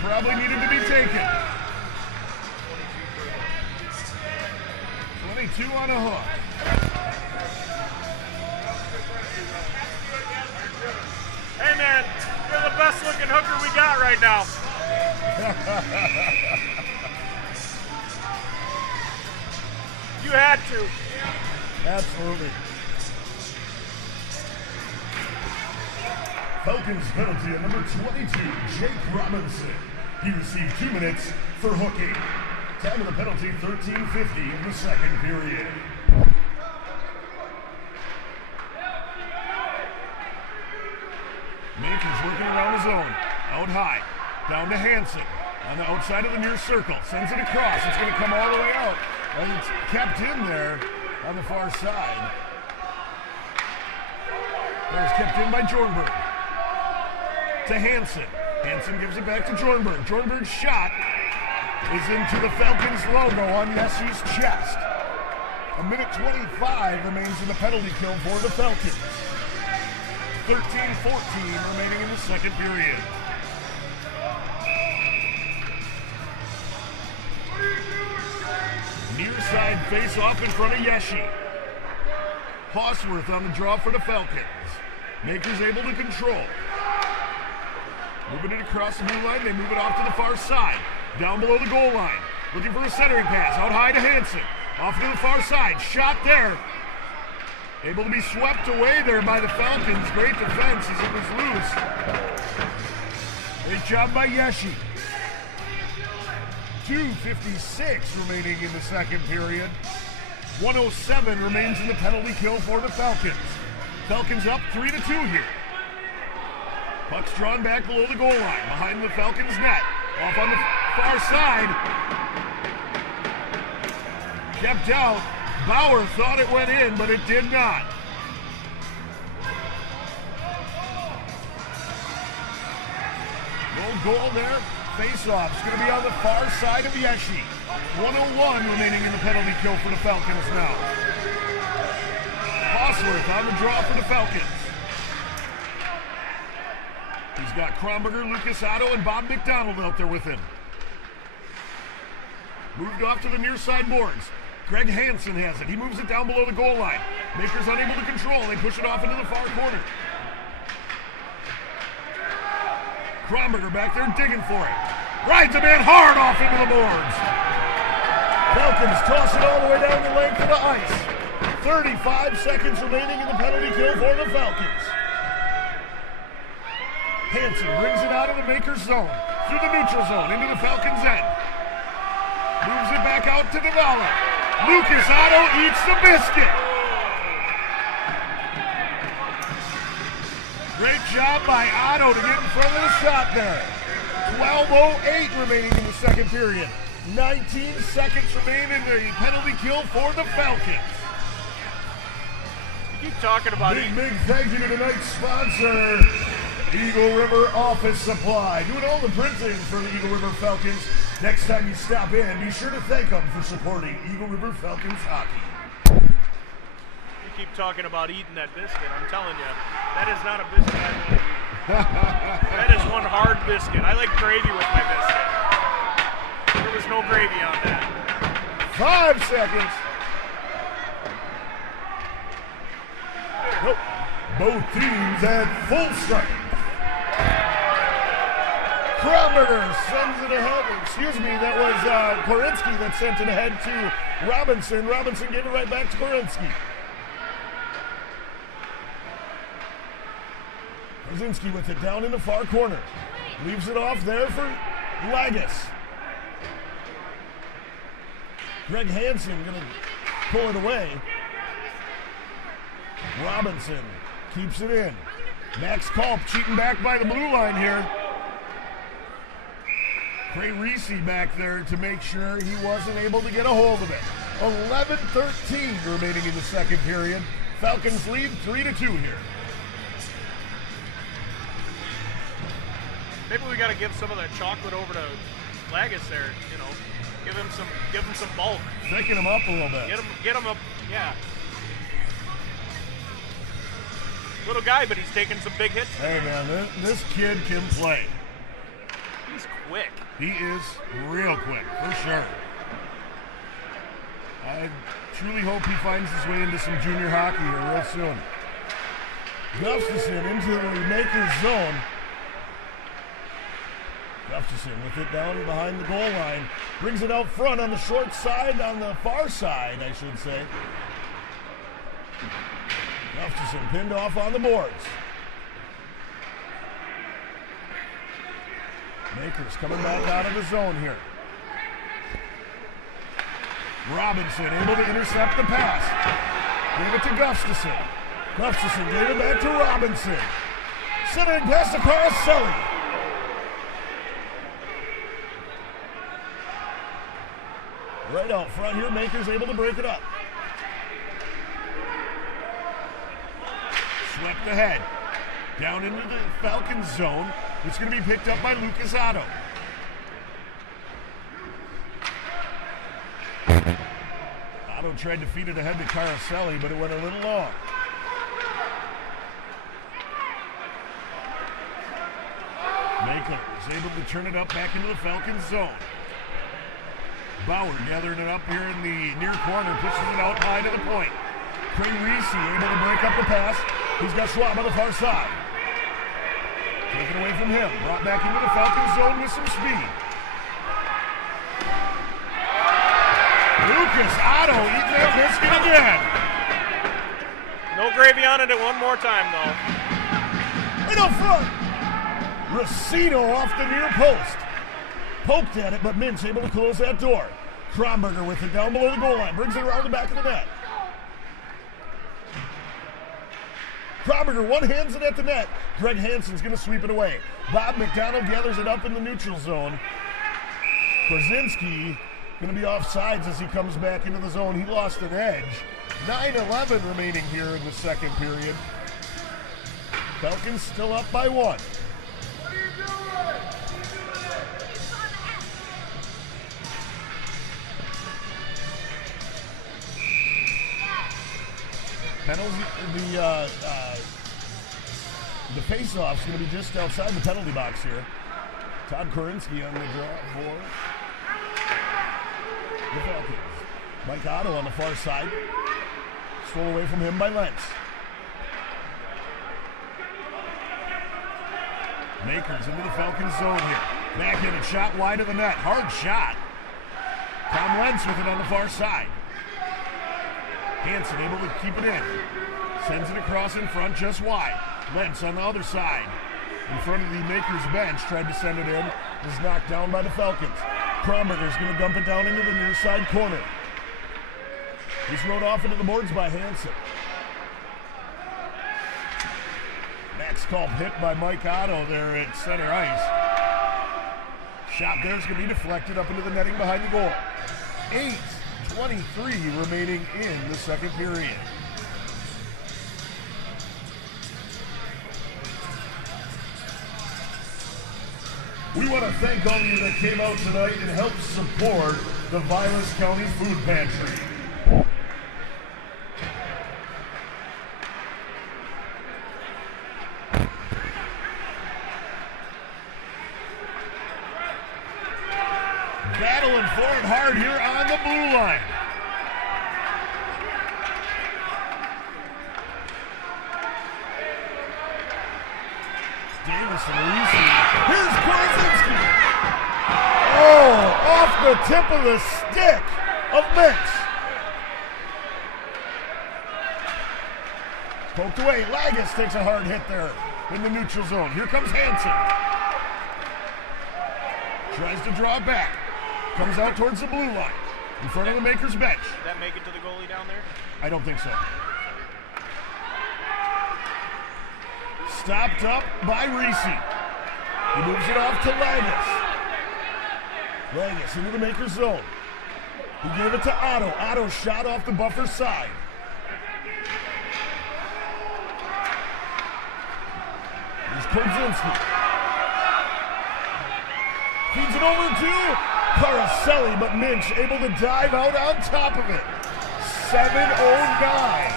probably needed to be taken. 22 on a hook. Hey man, you're the best looking hooker we got right now. You had to. Absolutely. Falcons penalty on number 22, Jake Robinson. He received 2 minutes for hooking. Time of the penalty, 13:50 in the second period. Makers working around the zone. Out high. Down to Hansen. On the outside of the near circle. Sends it across. It's going to come all the way out. And it's kept in there on the far side. There's kept in by Jornberg. To Hansen. Hansen gives it back to Jornberg. Jornberg's shot is into the Falcons logo on Yessie's chest. 1:25 remains in the penalty kill for the Falcons. 13-14 remaining in the second period. Near side face-off in front of Yeshi. Hosworth on the draw for the Falcons. Makers able to control. Moving it across the blue line, they move it off to the far side. Down below the goal line. Looking for a centering pass. Out high to Hansen. Off to the far side. Shot there. Able to be swept away there by the Falcons. Great defense as it was loose. Great job by Yeshi. 2:56 remaining in the second period. 1:07 remains in the penalty kill for the Falcons. Falcons up 3-2 here. Puck's drawn back below the goal line, behind the Falcons' net. Off on the far side. Kept out. Bauer thought it went in, but it did not. No goal there. Face-off. It's going to be on the far side of Yeshi. 1:01 remaining in the penalty kill for the Falcons now. Hosworth on the draw for the Falcons. He's got Kronberger, Lucas Otto, and Bob McDonald out there with him. Moved off to the near side boards. Greg Hansen has it. He moves it down below the goal line. Makers unable to control. They push it off into the far corner. Kronberger back there digging for it. Rides a man hard off into the boards. Falcons toss it all the way down the length of the ice. 35 seconds remaining in the penalty kill for the Falcons. Hansen brings it out of the Makers zone, through the neutral zone, into the Falcons' end. Moves it back out to Devala. Lucas Otto eats the biscuit. Great job by Otto to get in front of the shot there. 12:08 remaining in the second period. 19 seconds remain in the penalty kill for the Falcons. You keep talking about it. Big thank you to tonight's sponsor, Eagle River Office Supply. Doing all the printing for the Eagle River Falcons. Next time you stop in, be sure to thank them for supporting Eagle River Falcons hockey. You keep talking about eating that biscuit. I'm telling you, that is not a biscuit I want to eat. That is one hard biscuit. I like gravy with my biscuit. There was no gravy on that. 5 seconds. Nope. Both teams at full strength. Kronberger sends it ahead. Excuse me, that was Korinsky that sent it ahead to Robinson. Robinson gave it right back to Korinsky. Brzezinski with it down in the far corner. Leaves it off there for Lagos. Greg Hansen going to pull it away. Robinson keeps it in. Max Culp cheating back by the blue line here. Trey Reese back there to make sure he wasn't able to get a hold of it. 11:13 remaining in the second period. Falcons lead 3-2 here. Maybe we got to give some of that chocolate over to Lagos there. You know, give him some bulk. Thicken him up a little bit. Get him up. Yeah. Little guy, but he's taking some big hits. Hey man, this kid can play. He's quick. He is real quick, for sure. truly hope he finds his way into some junior hockey here real soon. Gustafson into the Makers zone. Gustafson with it down behind the goal line. Brings it out front on the short side, on the far side, I should say. Gustafson pinned off on the boards. Makers coming back out of the zone here. Robinson able to intercept the pass. Gave it to Gustafson. Gustafson gave it back to Robinson. Centering pass to Caroselli. Right out front here, Makers able to break it up. Swept ahead. Down into the Falcons zone. It's going to be picked up by Lucas Otto. Otto tried to feed it ahead to Caroselli, but it went a little long. Maker is able to turn it up back into the Falcons zone. Bauer gathering it up here in the near corner, pushes it out high to the point. Craig Reese able to break up the pass. He's got Schwab on the far side. Taken away from him. Brought back into the Falcons zone with some speed. Lucas Otto eating that biscuit again. No gravy on it one more time, though. Right out front. Racino off the near post. Poked at it, but Mintz able to close that door. Kronberger with it down below the goal line. Brings it around the back of the net. Kronberger one-hands it at the net. Greg Hansen's going to sweep it away. Bob McDonald gathers it up in the neutral zone. Korzinski going to be off sides as he comes back into the zone. He lost an edge. 9:11 remaining here in the second period. Falcons still up by 1. Penalty, the face-off's going to be just outside the penalty box here. Todd Korinsky on the draw for the Falcons. Mike Otto on the far side. Stole away from him by Lentz. Makers into the Falcons zone here. Back in and shot wide of the net. Hard shot. Tom Lentz with it on the far side. Hansen able to keep it in. Sends it across in front just wide. Lentz on the other side. In front of the Makers bench. Tried to send it in. Was knocked down by the Falcons. Kronberger's going to dump it down into the near side corner. He's rode off into the boards by Hansen. Max Culp hit by Mike Otto there at center ice. Shot there is going to be deflected up into the netting behind the goal. 8:23 remaining in the second period. We want to thank all of you that came out tonight and helped support the Vilas County Food Pantry. Battling for it hard here on the blue line. Davis and Reese. Here's Korzinski. Oh, off the tip of the stick of Mintz. Poked away. Lagus takes a hard hit there in the neutral zone. Here comes Hansen. Tries to draw it back. Comes out towards the blue line. In front of the Makers bench. Did that make it to the goalie down there? I don't think so. Stopped up by Reese. He moves it off to Lagus. Lagus into the Makers zone. He gave it to Otto. Otto shot off the buffer side. Here's Korzinski. Feeds it over to Caroselli, but Minch able to dive out on top of it. 7:09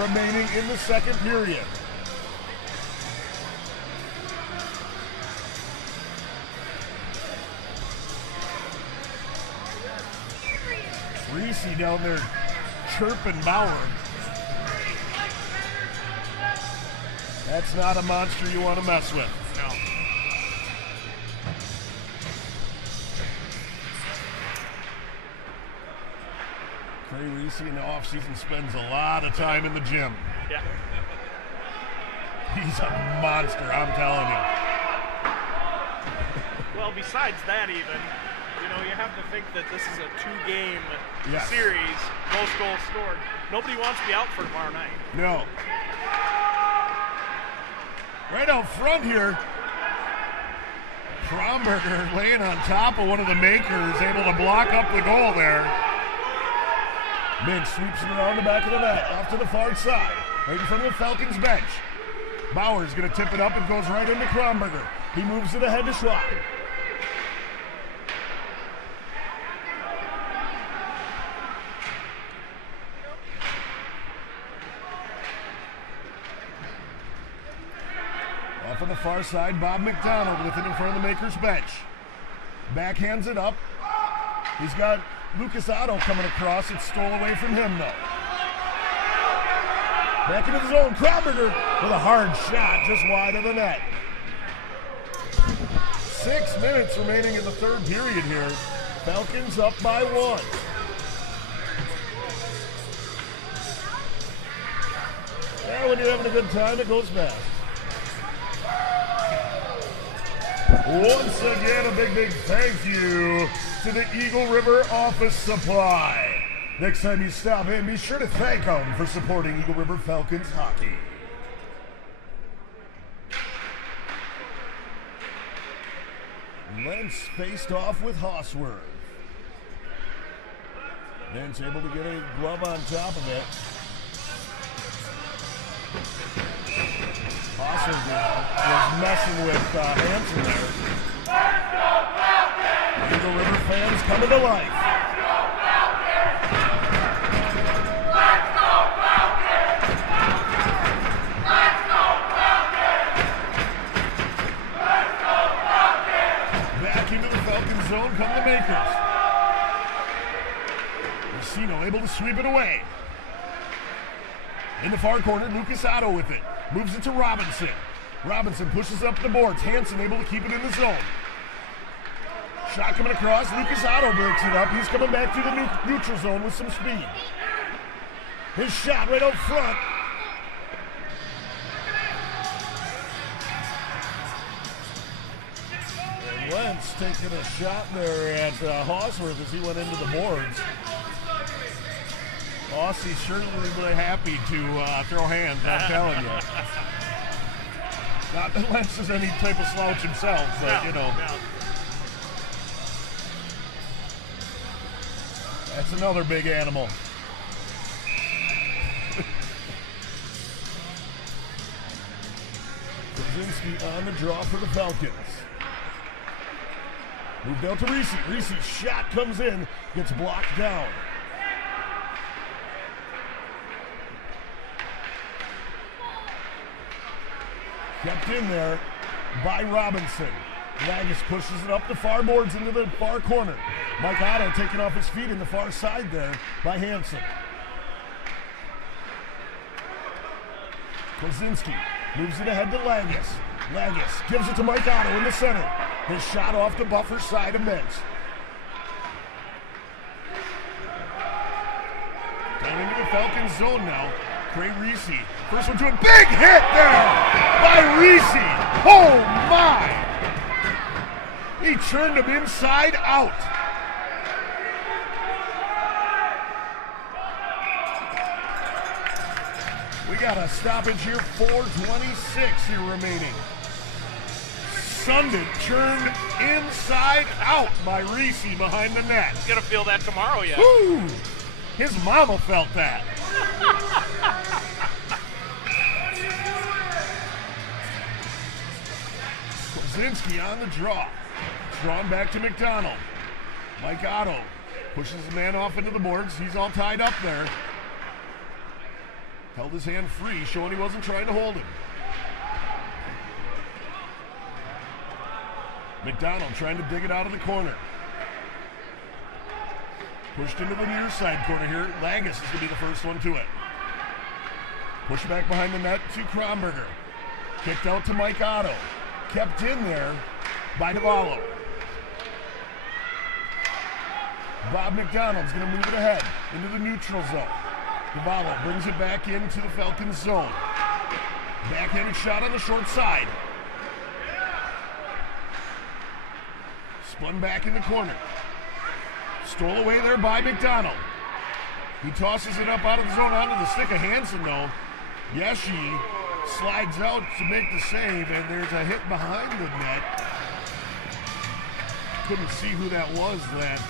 remaining in the second period. Reese down there chirping Bauer. That's not a monster you want to mess with. No. Trey Reese in the offseason spends a lot of time in the gym. Yeah. He's a monster, I'm telling you. Well, besides that even, you know, you have to think that this is a 2-game Yes. series, most goals scored. Nobody wants to be out for tomorrow night. No. Right out front here, Kromberger laying on top of one of the makers, able to block up the goal there. Mintz sweeps it around the back of the net, off to the far side, right in front of the Falcons bench. Bauer's going to tip it up and goes right into Kromberger. He moves it ahead to Schwab. Off on the far side, Bob McDonald with it in front of the Makers bench. Backhands it up. He's got Lucas Otto coming across. It's stole away from him, though. Back into the zone. Kromberger with a hard shot just wide of the net. 6 minutes remaining in the third period here. Falcons up by 1. Yeah, when you're having a good time, it goes fast. Once again, a big thank you to the Eagle River Office Supply. Next time you stop in, be sure to thank them for supporting Eagle River Falcons hockey. Lentz faced off with Hosworth. Lentz able to get a glove on top of it. Hosworth is messing with Hanson there. Eagle River fans coming to life. Back into the Falcons zone come the Makers. Mosinee able to sweep it away. In the far corner, Lucas Otto with it. Moves it to Robinson. Robinson pushes up the boards. Hanson able to keep it in the zone. Shot coming across. Lucas Otto breaks it up. He's coming back through the neutral zone with some speed. His shot right out front. And Lentz taking a shot there at Hosworth as he went into the boards. Aussie's certainly really happy to throw hands, I'm telling you. Not that Lentz is any type of slouch himself, but you know. No. That's another big animal. Krasinski on the draw for the Falcons. Moved out to Reese. Reese's shot comes in, gets blocked down. Kept in there by Robinson. Lagis pushes it up the far boards into the far corner. Mike Otto taking off his feet in the far side there by Hanson. Krasinski moves it ahead to Lagis. Lagis gives it to Mike Otto in the center. His shot off the buffer side of Mintz. Going into the Falcons zone now. Trey Reese. First one to a big hit there by Reese. Oh my! He turned him inside out. We got a stoppage here, 4:26 here remaining. Sundin turned inside out by Reese behind the net. He's going to feel that tomorrow yet. Woo! His mama felt that. Krasinski on the draw. Drawn back to McDonald. Mike Otto pushes the man off into the boards. He's all tied up there. Held his hand free, showing he wasn't trying to hold him. McDonald trying to dig it out of the corner. Pushed into the near side corner here. Lagus is going to be the first one to it. Push back behind the net to Kromberger. Kicked out to Mike Otto. Kept in there by Davallo. Bob McDonald's going to move it ahead into the neutral zone. Davallo brings it back into the Falcons zone. Backhanded shot on the short side. Spun back in the corner. Stole away there by McDonald. He tosses it up out of the zone onto the stick of Hansen, though. Yeshi slides out to make the save, and there's a hit behind the net. Couldn't see who that was that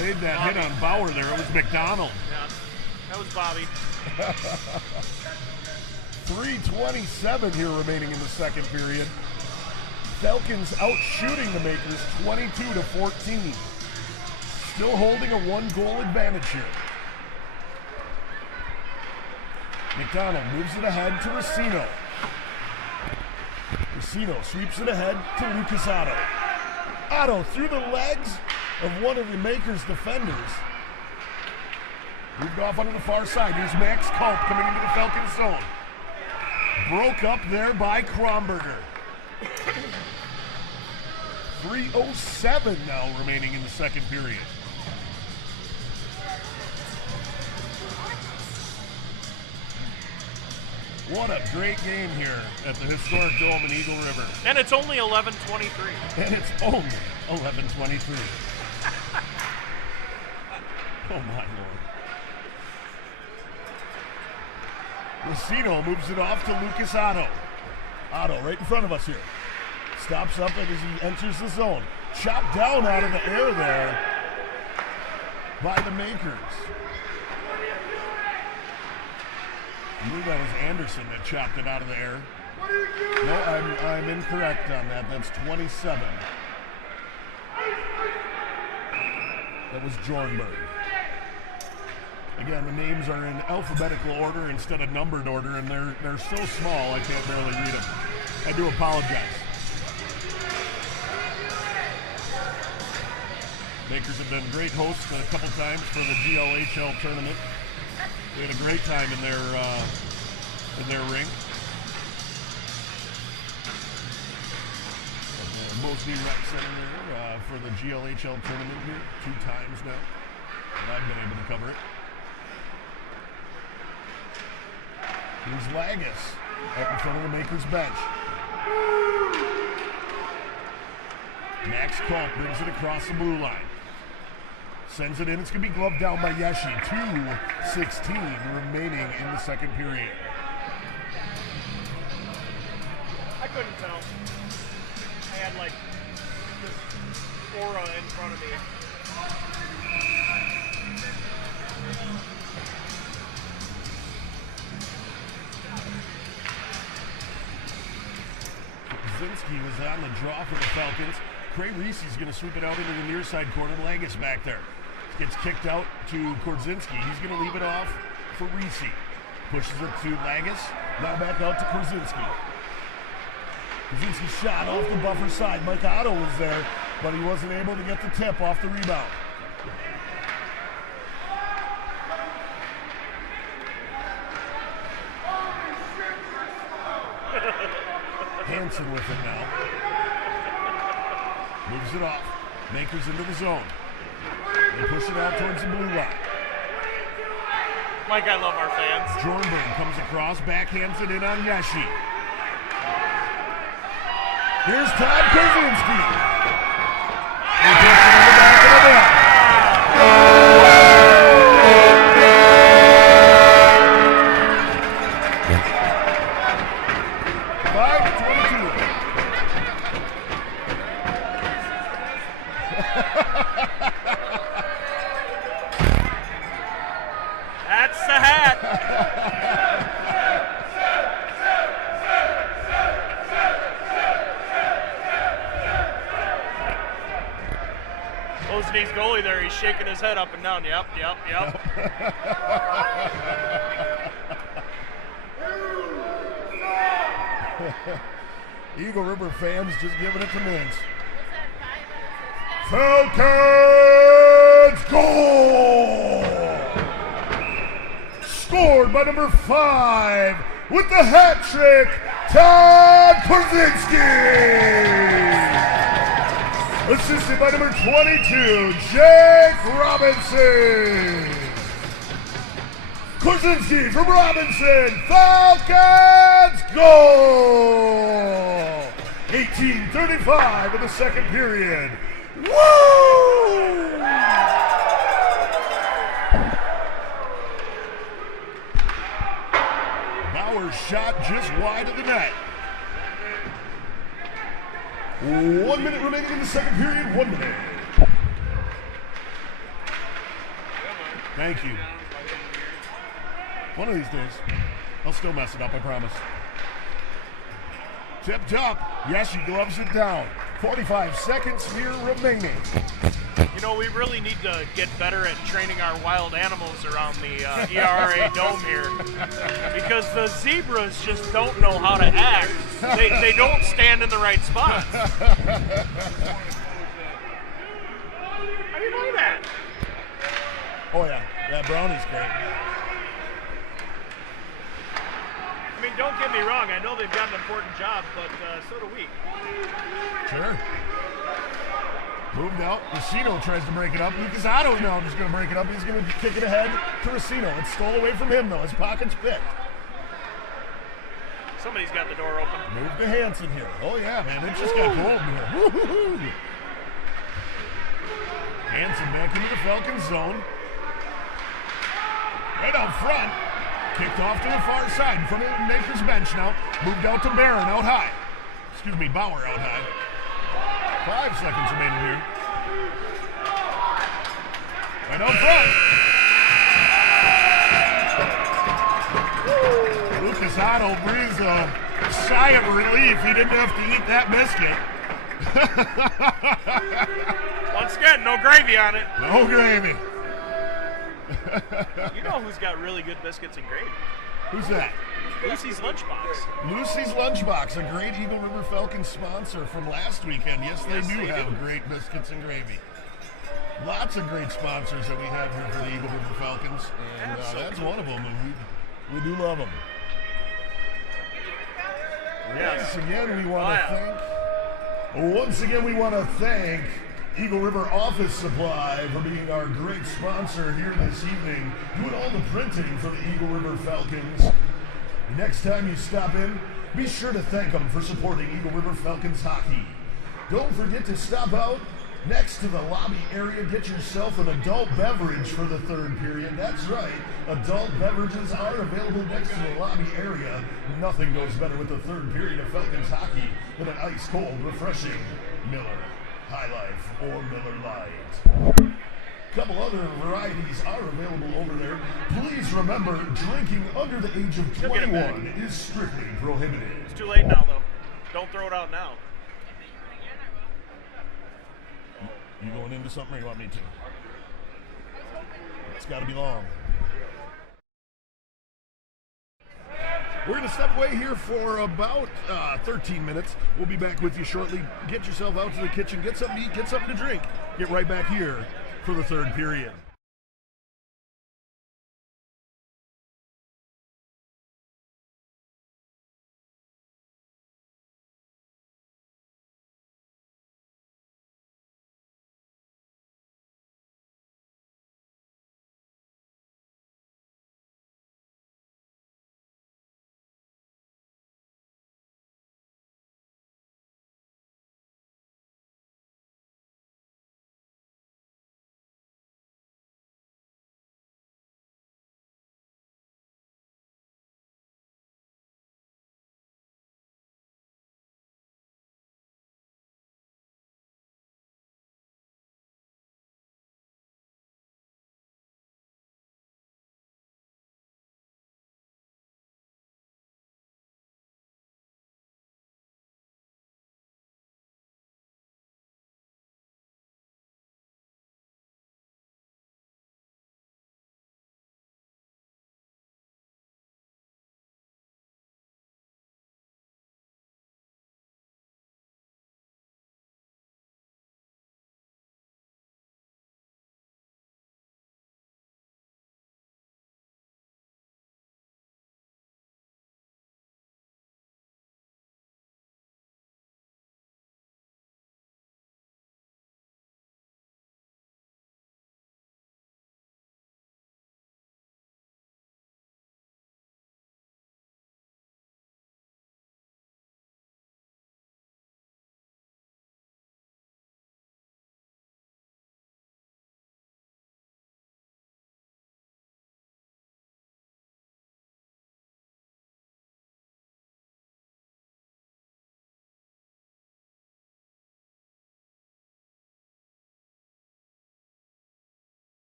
made that Bobby. hit on Bauer there. It was McDonald. Yeah, that was Bobby. 3:27 here remaining in the second period. Falcons out shooting the Makers 22-14. Still holding a 1-goal advantage here. McDonald moves it ahead to Racino. Racino sweeps it ahead to Lucas Otto. Otto through the legs of one of the Makers' defenders. Moved off onto the far side. Here's Max Culp coming into the Falcons zone. Broke up there by Kromberger. 3:07 now remaining in the second period. What a great game here at the historic Dome in Eagle River. And it's only 11:23. And it's only 11:23. Oh my Lord. Racino moves it off to Lucas Otto. Otto right in front of us here. Stops up as he enters the zone. Chopped down out of the air there by the Makers. I believe that was Anderson that chopped it out of the air. No, I'm incorrect on that. That's 27. That was Jornberg. Again, the names are in alphabetical order instead of numbered order, and they're so small I can't barely read them. I do apologize. Makers have been great hosts a couple times for the GLHL tournament. They had a great time in their rink. Mosinee Rec Center there for the GLHL tournament here 2 times now. And I've been able to cover it. Here's Lagus up in front of the Makers bench. Max Culp brings it across the blue line. Sends it in. It's going to be gloved down by Yeshi. 2:16 remaining in the second period. I couldn't tell. I had like this aura in front of me. Korzinski was on the draw for the Falcons. Cray Reese's going to sweep it out into the near side corner. Lagus back there. Gets kicked out to Korzinski. He's going to leave it off for Reese. Pushes it to Lagus. Now back out to Korzinski. Korzinski shot off the buffer side. Mike Otto was there, but he wasn't able to get the tip off the rebound. Hansen with it now. Moves it off. Makers into the zone. They push it out towards the blue line. Mike, I love our fans. Jornberg comes across, backhands it in on Yeshi. Here's Todd Korzinski. He puts it in the back of the net. 5:22. That's the hat. Mosinee's goalie there, he's shaking his head up and down. Yep. Eagle River fans just giving it to Mintz. Falcons Falcons, goal! Scored by number 5 with the hat trick, Todd Korzinski. Assisted by number 22, Jake Robinson. Korzinski from Robinson, Falcons, goal! 18:35 in the second period. Woo! Bauer's shot just wide of the net. 1 minute remaining in the second period. 1 minute. Thank you. One of these days, I'll still mess it up, I promise. Tipped up. Yes, he gloves it down. 45 seconds here remaining. You know, we really need to get better at training our wild animals around the ERA dome here, because the zebras just don't know how to act. They don't stand in the right spots. How do you know that? Oh yeah, Brownie's great. I mean, don't get me wrong. I know they've got an important job, but so do we. Sure. Moved out. Racino tries to break it up. Lucas Otto's now just going to break it up. He's going to kick it ahead to Racino. It's stole away from him, though. His pocket's picked. Somebody's got the door open. Move to Hanson here. Oh, yeah, man. It just got cold in here. Woo-hoo-hoo. Hanson back into the Falcons zone. Right out front. Kicked off to the far side in front of the Makers bench now. Moved out to Barron out high. Excuse me, Bauer out high. 5 seconds remaining here. Right out front. Lucas Otto breathes a sigh of relief. He didn't have to eat that biscuit. Once again, no gravy on it. No gravy. You know who's got really good biscuits and gravy? Who's that? Lucy's Lunchbox. Lucy's Lunchbox, a great Eagle River Falcons sponsor from last weekend. Yes, they do have great biscuits and gravy. Lots of great sponsors that we have here for the Eagle River Falcons, and that's one of them. And we do love them. Yes. Once again, we want to thank Eagle River Office Supply for being our great sponsor here this evening, doing all the printing for the Eagle River Falcons. Next time you stop in, be sure to thank them for supporting Eagle River Falcons hockey. Don't forget to stop out next to the lobby area. Get yourself an adult beverage for the third period. That's right, adult beverages are available next to the lobby area. Nothing goes better with the third period of Falcons hockey than an ice-cold, refreshing Miller High Life or Miller Lite. Couple other varieties are available over there. Please remember, drinking under the age of 21 is strictly prohibited. It's too late now, though. Don't throw it out now. You going into something or you want me to? It's got to be long. We're going to step away here for about 13 minutes. We'll be back with you shortly. Get yourself out to the kitchen, get something to eat, get something to drink. Get right back here for the third period.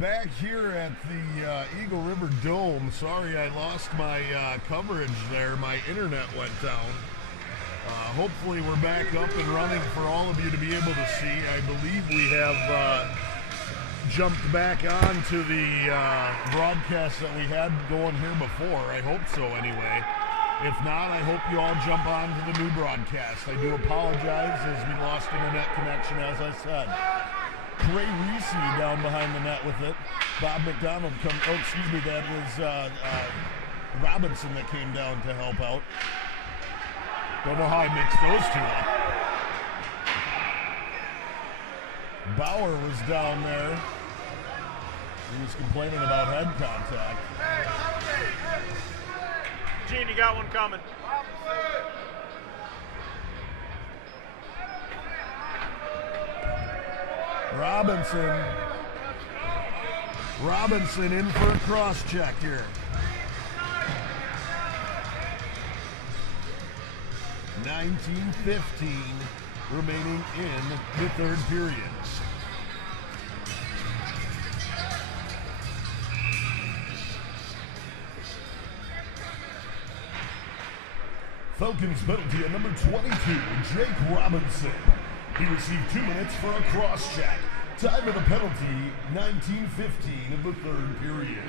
Back here at the Eagle River Dome. Sorry I lost my coverage there. My internet went down. Hopefully we're back up and running for all of you to be able to see. I believe we have jumped back on to the broadcast that we had going here before. I hope so anyway. If not, I hope you all jump on to the new broadcast. I do apologize as we lost internet connection, as I said. Trey Reese down behind the net with it. Bob McDonald that was Robinson that came down to help out. Don't know how I mixed those two up. Bauer was down there. He was complaining about head contact. Gene, you got one coming. Robinson in for a cross check here. 19:15 remaining in the third period. Falcons penalty at number 22, Jake Robinson. He received 2 minutes for a cross check. Time of the penalty, 19:15 of the third period.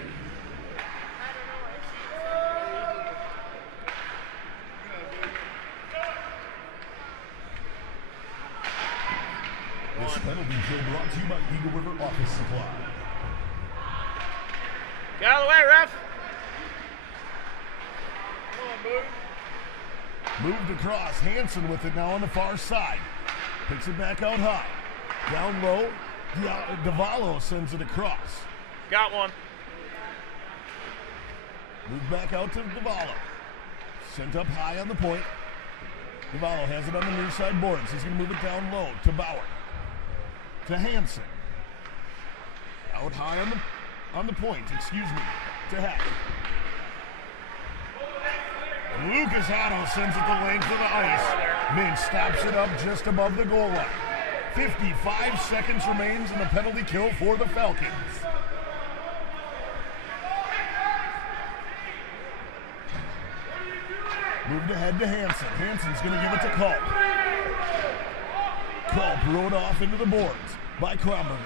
This penalty kill brought to you by Eagle River Office Supply. Get out of the way, ref! Moved across, Hansen with it now on the far side. Picks it back out high. Down low, Davallo sends it across. Got one. Moved back out to Davallo. Sent up high on the point. Davallo has it on the near side boards. He's going to move it down low to Bauer. To Hansen. Out high on the point, to Heck. Lucas Otto sends it the length of the ice. Mintz stops it up just above the goal line. 55 seconds remains in the penalty kill for the Falcons. Moved ahead to Hansen. Hansen's going to give it to Culp. Culp rode off into the boards by Kromberger.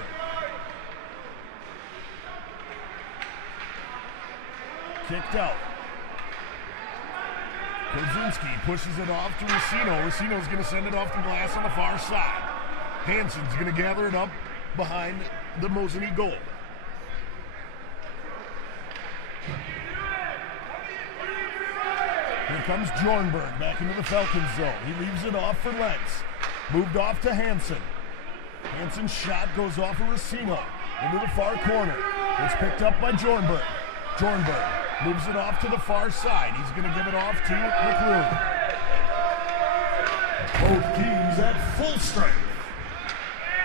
Kicked out. Kozinski pushes it off to Racino. Racino's going to send it off the glass on the far side. Hansen's going to gather it up behind the Mosinee goal. Here comes Jornberg back into the Falcons zone. He leaves it off for Lentz. Moved off to Hansen. Hansen's shot goes off of Racino into the far corner. It's picked up by Jornberg. Jornberg moves it off to the far side. He's going to give it off to McLeod. Both teams at full strength.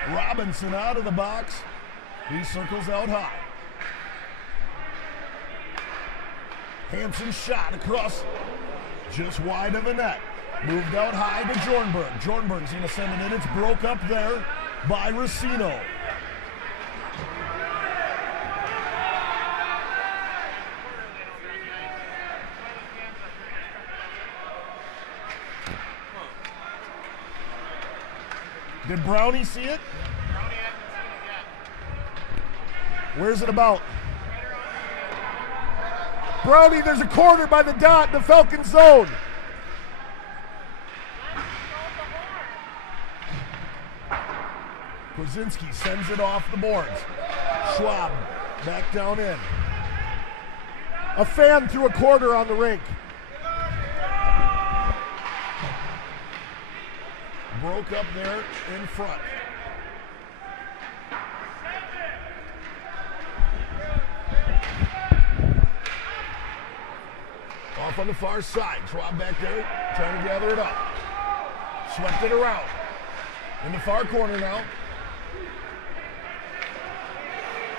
Robinson out of the box. He circles out high. Hansen's shot across just wide of the net. Moved out high to Jornberg. Jornberg's going to send it in. It's broke up there by Racino. Did Brownie see it? Brownie hasn't seen it yet. Where's it about? Brownie, there's a corner by the dot in the Falcon zone. Kozinski sends it off the boards. Schwab back down in. A fan threw a quarter on the rink. Broke up there in front. Off on the far side. Schwab back there trying to gather it up. Swept it around. In the far corner now.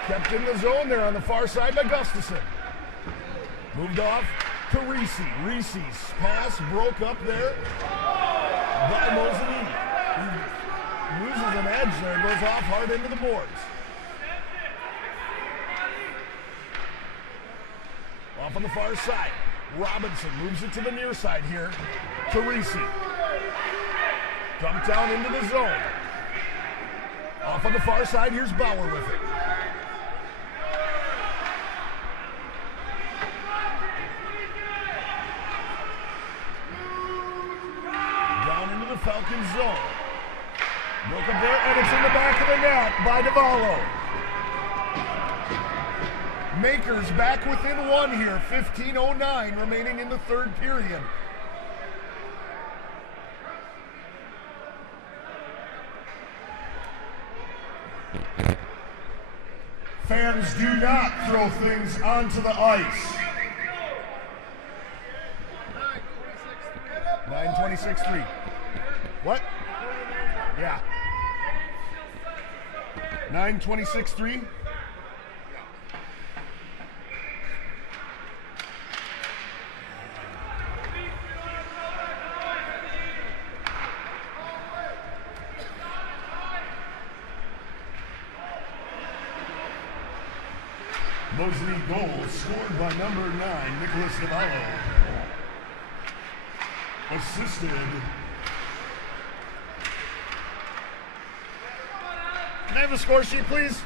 Kept in the zone there on the far side by Gustafson. Moved off to Reese. Reese's pass broke up there by Mosinee. loses an edge there, goes off hard into the boards. Off on the far side. Robinson moves it to the near side here. Teresi. Dumped down into the zone. Off on the far side, here's Bauer with it. Down into the Falcons zone. Broke up there, and it's in the back of the net by Davallo. Makers back within one here. 15:09 remaining in the third period. Fans, do not throw things onto the ice. 9:26-3. What? Yeah. 9:26-3. Mosinee goal scored by number 9, Nicholas Davallo. Assisted. Can I have the score sheet, please?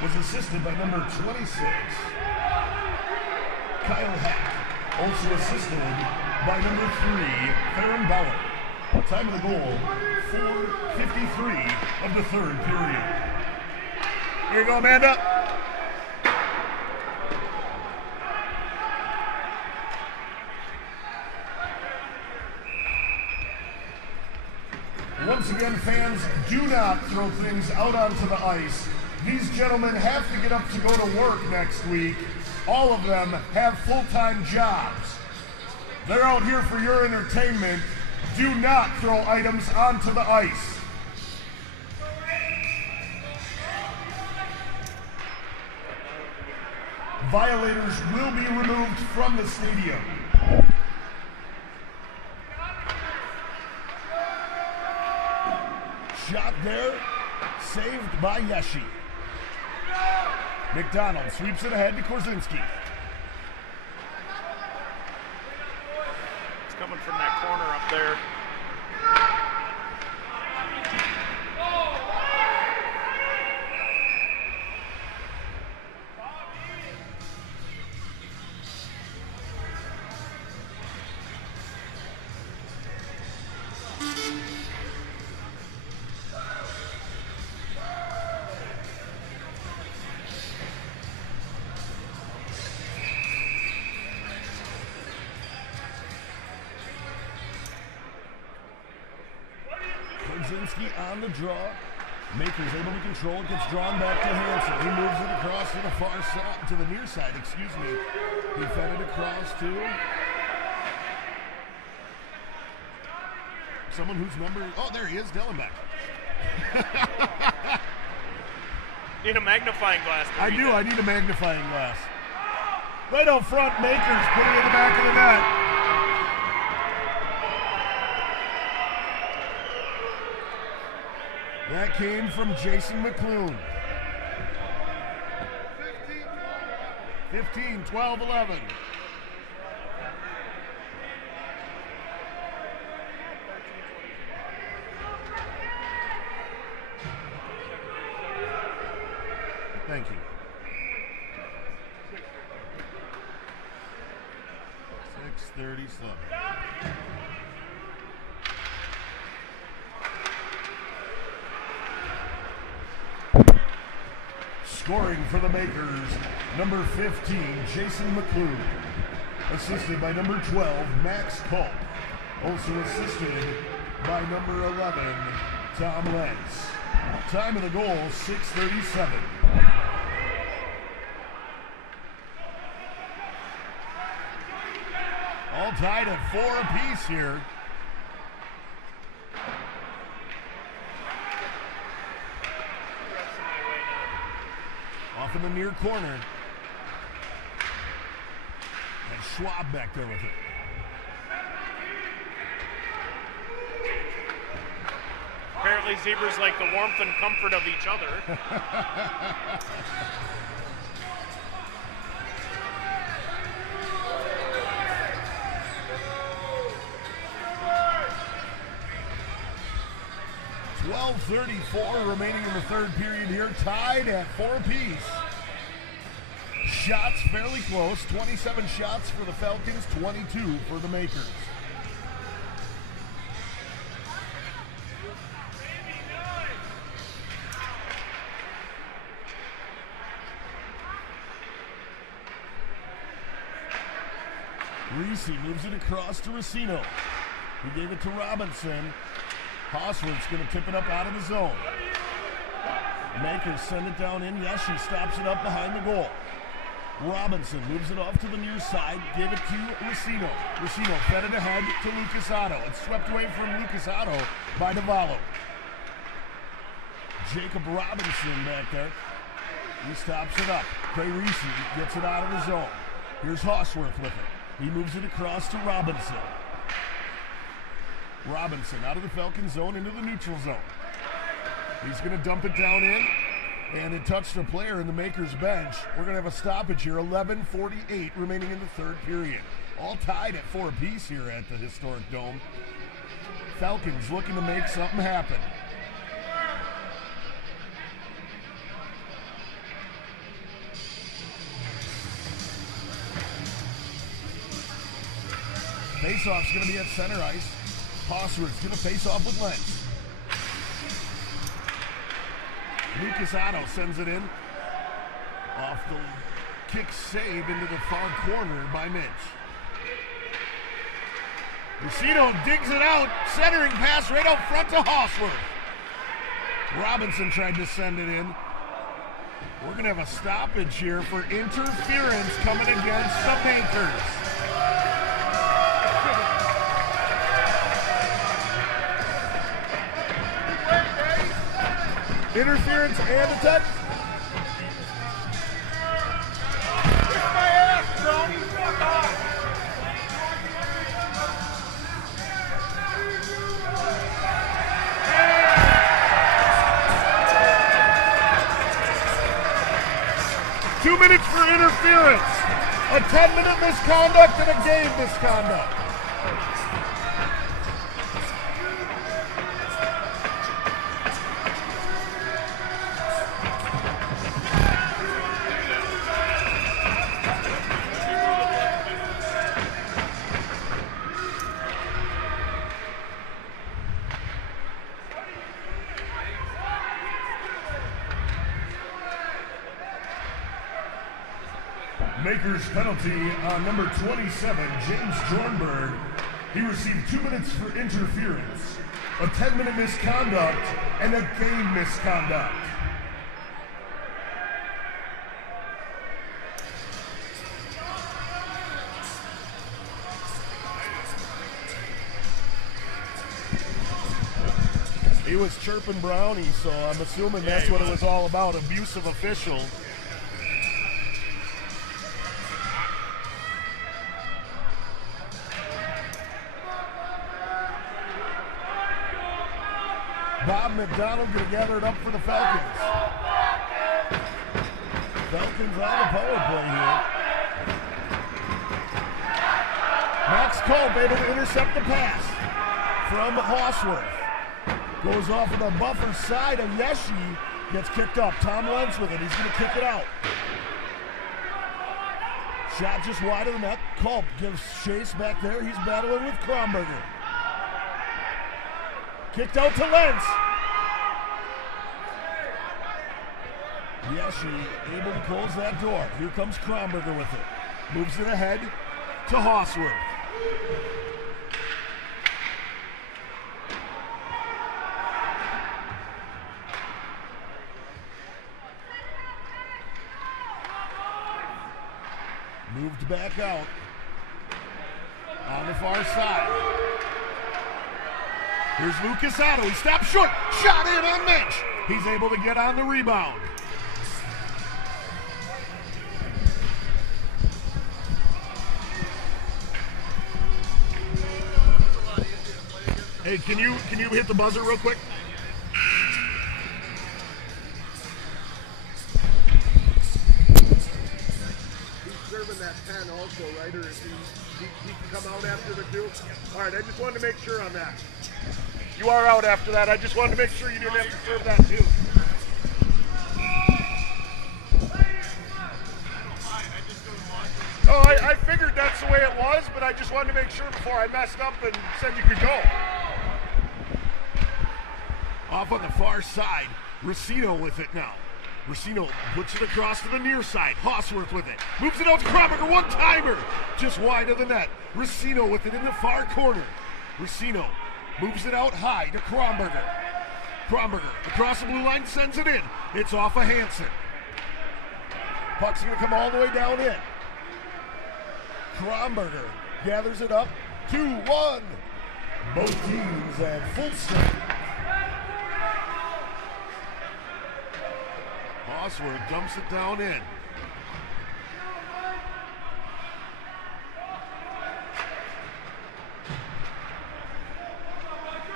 Was assisted by number 26, Kyle Heck. Also assisted by number 3, Farron Bauer. Time of the goal, 4:53 of the third period. Here you go, Amanda. Once again, fans, do not throw things out onto the ice. These gentlemen have to get up to go to work next week. All of them have full-time jobs. They're out here for your entertainment. Do not throw items onto the ice. Violators will be removed from the stadium. Shot there, saved by Yeshi. McDonald sweeps it ahead to Korzinski. It's coming from that corner up there. Korzinski on the draw. Makers able to control it, gets drawn back to Hansen. He moves it across to the far side, to the near side, excuse me. He fed it across to someone whose number, oh, there he is, Dellenbach. Need a magnifying glass. I do, I need a magnifying glass. Right out front, Makers put it in the back of the net. That came from Jason McClune. 15, 12, 11. Thank you. 6:37. Scoring for the Makers, number 15, Jason McClune. Assisted by number 12, Max Culp. Also assisted by number 11, Tom Lentz. Time of the goal, 6:37. All tied at 4 apiece here. Off in the near corner. And Schwab back there with it. Apparently zebras like the warmth and comfort of each other. .34 remaining in the third period here, tied at 4 apiece. Shots fairly close, 27 shots for the Falcons, 22 for the Makers. Reese moves it across to Racino. He gave it to Robinson. Hosworth's going to tip it up out of the zone. Makers send it down in. Yes, she stops it up behind the goal. Robinson moves it off to the near side, gave it to Racino. Racino fed it ahead to Lucas Otto. It's swept away from Lucas Otto by Navallo. Jacob Robinson back there. He stops it up. Trey Reese gets it out of the zone. Here's Hosworth with it. He moves it across to Robinson. Robinson out of the Falcon zone into the neutral zone. He's going to dump it down in, and it touched a player in the Makers bench. We're going to have a stoppage here, 11:48 remaining in the third period. All tied at 4 apiece here at the historic Dome. Falcons looking to make something happen. Face-off's going to be at center ice. Hosworth's going to face off with Lentz. Lucas Otto sends it in. Off the kick save into the far corner by Mitch. Racino digs it out. Centering pass right out front to Hosworth. Robinson tried to send it in. We're going to have a stoppage here for interference coming against the Makers. Interference and a touch. Kick my ass, bro. Fuck off. Two minutes for interference. A 10-minute misconduct and a game misconduct. Makers penalty on number 27, James Jornberg. He received 2 minutes for interference, a 10-minute misconduct, and a game misconduct. He was chirping Brownie, so I'm assuming that's what it was all about, abusive official. Bob McDonald going to gather it up for the Falcons. Falcons on the power play here. Max Culp able to intercept the pass from Hosworth. Goes off of the buffer side, and Yeshi gets kicked up. Tom Lentz with it. He's going to kick it out. Shot just wide of the net. Culp gives chase back there. He's battling with Kronberger. Kicked out to Lentz. Yeshi able to close that door. Here comes Kronberger with it. Moves it ahead to Hosworth. Moved back out on the far side. Here's Lucas Otto. He stops short. Shot in on Mitch. He's able to get on the rebound. Hey, can you hit the buzzer real quick? 10 also, right? Or if he can come out after the 2? All right, I just wanted to make sure on that. You are out after that. I just wanted to make sure you didn't have to serve that too. Oh, I figured that's the way it was, but I just wanted to make sure before I messed up and said you could go. Off on the far side, Racino with it now. Racino puts it across to the near side. Hosworth with it. Moves it out to Kromberger. One-timer. Just wide of the net. Racino with it in the far corner. Racino moves it out high to Kromberger. Kromberger across the blue line, sends it in. It's off of Hansen. Puck's going to come all the way down in. Kromberger gathers it up. 2-1. Both teams at full strength. Hosworth dumps it down in.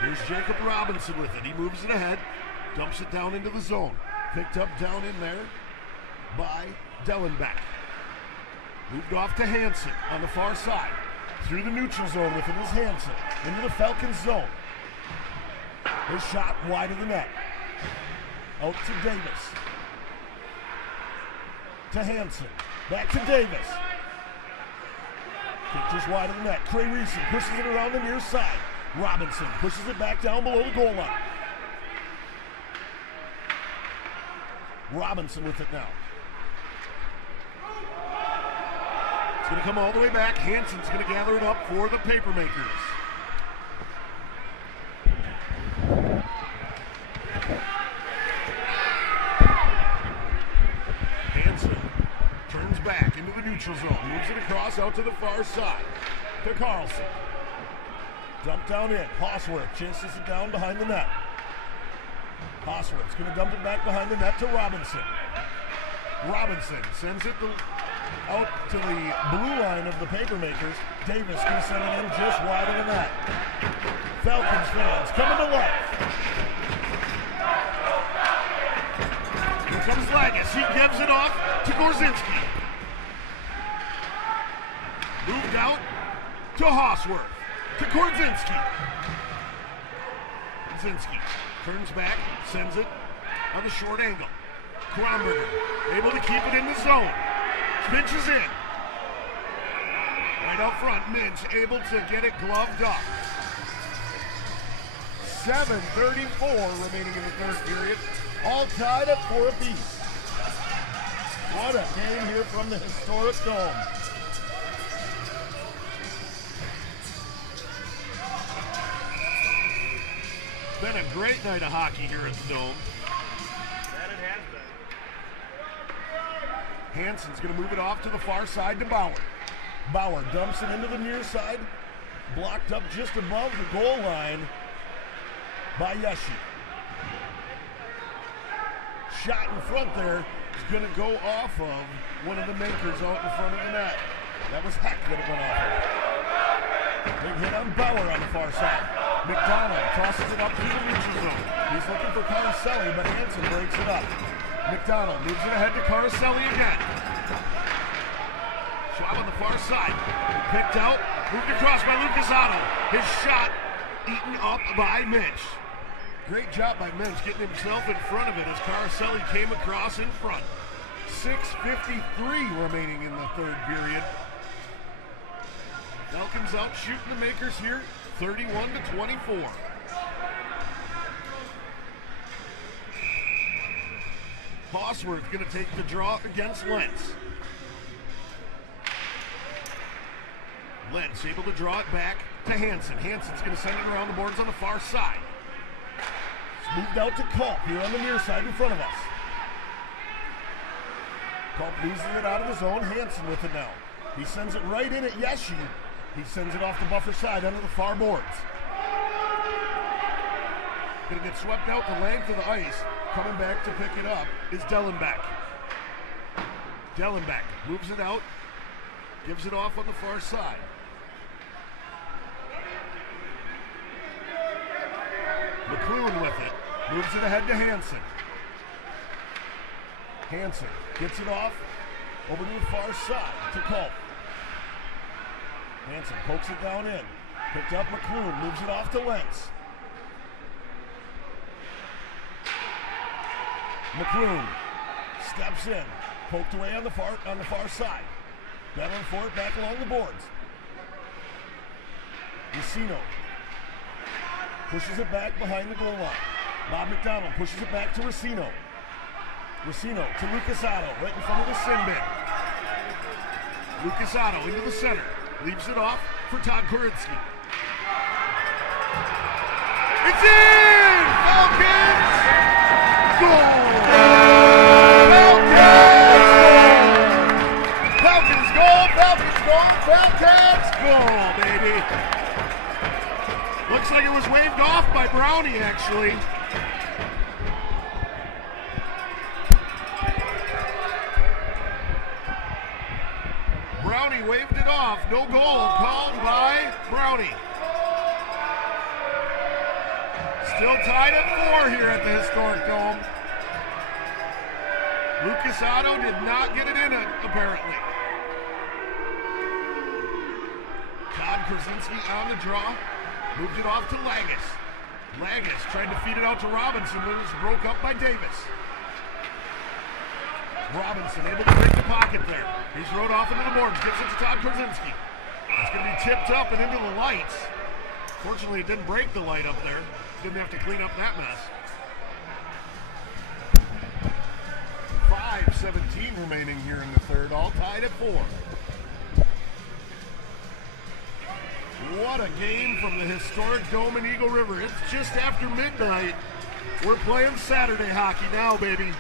Here's Jacob Robinson with it. He moves it ahead, dumps it down into the zone. Picked up down in there by Dellenbeck. Moved off to Hansen on the far side. Through the neutral zone with it is Hansen. Into the Falcons zone. His shot wide of the net. Out to Davis. To Hansen. Back to Davis. Kick just wide of the net. Cray Reeson pushes it around the near side. Robinson pushes it back down below the goal line. Robinson with it now. It's going to come all the way back. Hansen's going to gather it up for the Papermakers. Hansen turns back into the neutral zone. Moves it across out to the far side. To Carlson. Dump down in. Hosworth chases it down behind the net. Hosworth's going to dump it back behind the net to Robinson. Robinson sends it out to the blue line of the Papermakers. Davis going to send it in just wide of the net. Falcons fans coming to life. Here comes Lagas. He gives it off to Gorzinski. Moved out to Hosworth. To Gorzinski. Gorzinski turns back, sends it on the short angle. Kromberger able to keep it in the zone. Minch is in. Right out front, Minch able to get it gloved up. 7:34 remaining in the third period. All tied at 4 apiece. What a game here from the historic Dome. Been a great night of hockey here at the Dome. That it has been. Hansen's going to move it off to the far side to Bauer. Bauer dumps it into the near side. Blocked up just above the goal line by Yeshi. Shot in front there is going to go off of one of the makers out in front of the net. That was Heck that it went off of. Big hit on Bauer on the far side. McDonald tosses it up to the neutral zone. He's looking for Caroselli, but Hansen breaks it up. McDonald moves it ahead to Caroselli again. Shot on the far side. Picked out, moved across by Lucas Otto. His shot eaten up by Minch. Great job by Minch getting himself in front of it as Caroselli came across in front. 6:53 remaining in the third period. Falcons out shooting the makers here, 31-24. Hosworth going to take the draw against Lentz. Lentz able to draw it back to Hansen. Hansen's going to send it around the boards on the far side. It's moved out to Culp here on the near side in front of us. Culp loses it out of the zone. Hansen with it now. He sends it right in at Yeshi. He sends it off the buffer side under the far boards. Going to get swept out the length of the ice. Coming back to pick it up is Dellenbeck. Dellenbeck moves it out. Gives it off on the far side. McLuhan with it. Moves it ahead to Hansen. Hansen gets it off over to the far side to Culp. Hansen pokes it down in. Picked up McClune, moves it off to Wentz. McClune steps in, poked away on the far side. Battling for it back along the boards. Mosinee pushes it back behind the goal line. Bob McDonald pushes it back to Racino. Racino to Lucasado, right in front of the sin bin. Lucasado into the center. Leaves it off for Todd Korinsky. It's in! Falcons! Goal! Falcons goal! Falcons goal! Falcons goal, baby! Looks like it was waved off by Brownie, actually. Brownie waved it off. No goal called by Brownie. Still tied at 4 here at the historic Dome. Lucasado did not get it in it, apparently. Todd Krasinski on the draw. Moved it off to Lagus. Lagus tried to feed it out to Robinson, but it was broke up by Davis. Robinson able to break the pocket there. He's rode off into the boards, gives it to Todd Krasinski. It's going to be tipped up and into the lights. Fortunately, it didn't break the light up there. Didn't have to clean up that mess. 5:17 remaining here in the third, all tied at 4. What a game from the historic Dome in Eagle River. It's just after midnight. We're playing Saturday hockey now, baby.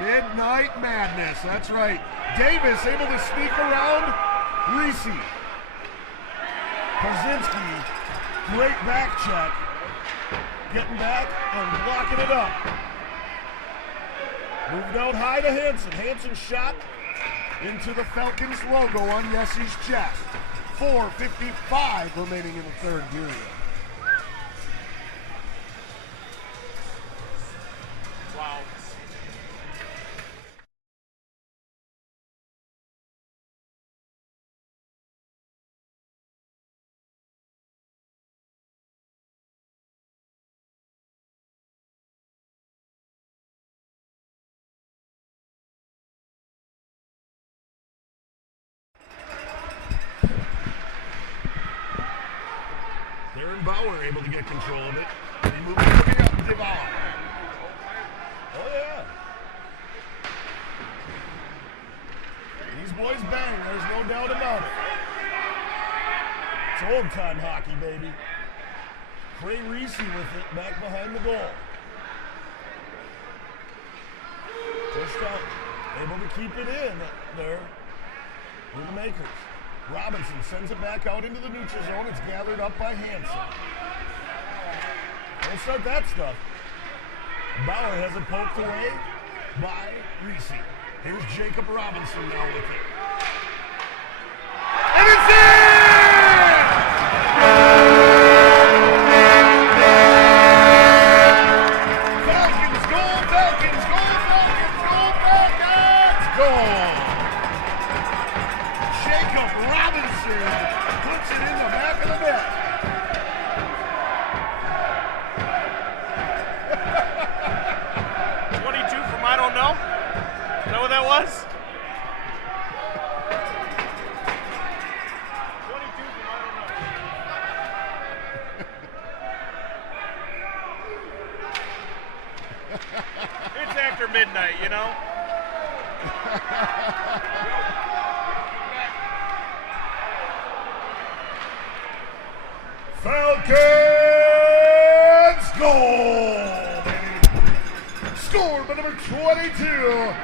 Midnight madness, that's right. Davis able to sneak around Reese. Krasinski, great back check. Getting back and blocking it up. Moved out high to Hansen. Hansen shot into the Falcons logo on Yessie's chest. 4:55 remaining in the third period. Wow. Darren Bauer able to get control of it. He moves it up to Bauer. Oh yeah. These boys bang, there's no doubt about it. It's old time hockey, baby. Trey Reese with it back behind the goal. Pushed out, able to keep it in there with the Makers. Robinson sends it back out into the neutral zone. It's gathered up by Hansen. Don't start that stuff. Bauer has it poked away by Reese. Here's Jacob Robinson now with it. And it's in! Falcons goal, Falcons goal, Falcons goal, Falcons goal! Jacob Robinson puts it in the back of the net. I don't know. Is that what that was? 22 from I don't know. It's after midnight, you know? Falcons goal! Scored by number 22,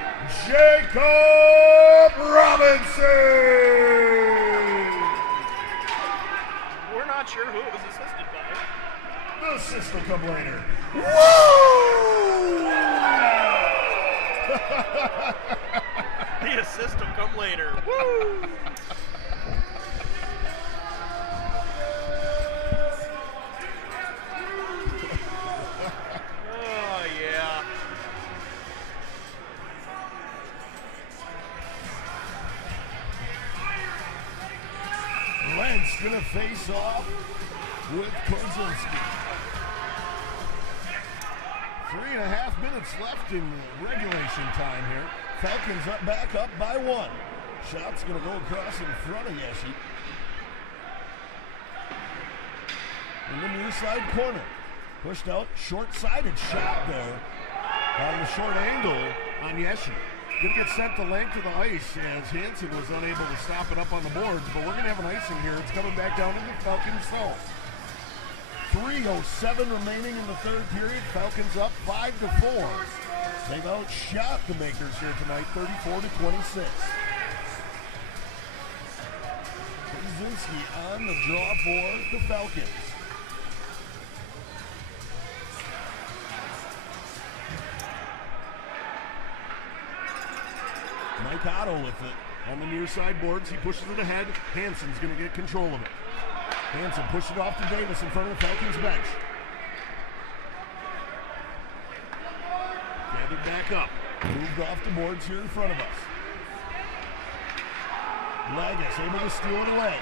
Jacob Robinson. We're not sure who it was assisted by. The assist will come later. Woo! The assist will come later. Woo! going to face off with Kozinski. 3.5 minutes left in regulation time here. Falcons back up by 1. Shot's going to go across in front of Yeshi. In the near side corner. Pushed out, short-sided shot there on the short angle on Yeshi. Gonna get sent the length of the ice as Hansen was unable to stop it up on the boards, but we're gonna have an icing here. It's coming back down into Falcons zone. 3:07 remaining in the third period. Falcons up 5-4. They've outshot the Makers here tonight, 34-26. Kozinski on the draw for the Falcons. Mike Otto with it on the near side boards. He pushes it ahead. Hansen's going to get control of it. Hansen pushed it off to Davis in front of the Falcons bench. Gathered back up. Moved off the boards here in front of us. Lagas able to steal it away.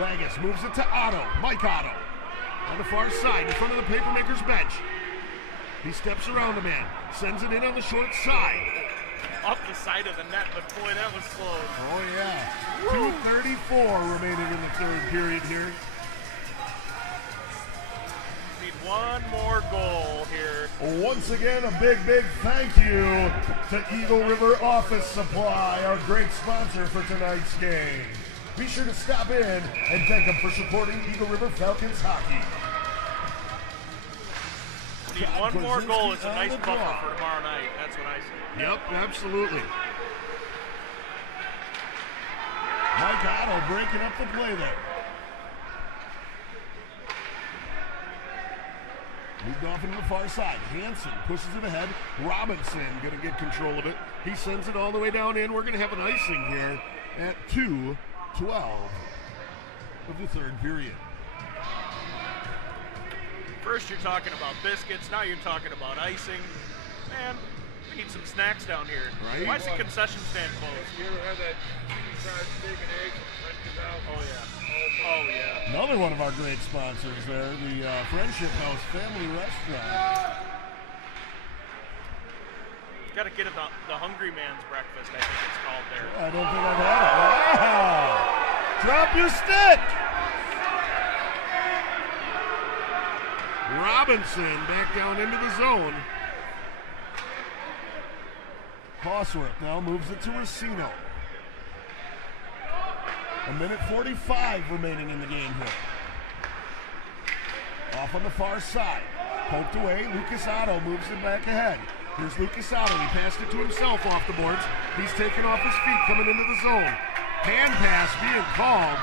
Lagas moves it to Otto. Mike Otto on the far side in front of the Papermakers bench. He steps around the man. Sends it in on the short side. Up the side of the net, but boy, that was close. Oh, yeah. 2:34 remaining in the third period here. Need one more goal here. Once again, a big thank you to Eagle River Office Supply, our great sponsor for tonight's game. Be sure to stop in and thank them for supporting Eagle River Falcons hockey. Need one more goal. It's a nice buffer for tomorrow night. That's what I say. Yep, absolutely. Mike Otto breaking up the play there. Moved off into the far side. Hansen pushes it ahead. Robinson going to get control of it. He sends it all the way down in. We're going to have an icing here at 2:12 of the third period. First you're talking about biscuits, now you're talking about icing. Man, we need some snacks down here. Right? Why is the concession stand closed? You ever had that fried steak and eggs from Friendship House? Oh yeah. Oh yeah. Another one of our great sponsors there, the Friendship House Family Restaurant. Got to get it the Hungry Man's Breakfast, I think it's called there. I don't think I've had it. Wow! Drop your stick! Robinson back down into the zone. Hosworth now moves it to Racino. 1:45 remaining in the game here. Off on the far side. Poked away. Lucas Otto moves it back ahead. Here's Lucas Otto. He passed it to himself off the boards. He's taken off his feet coming into the zone. Hand pass being called.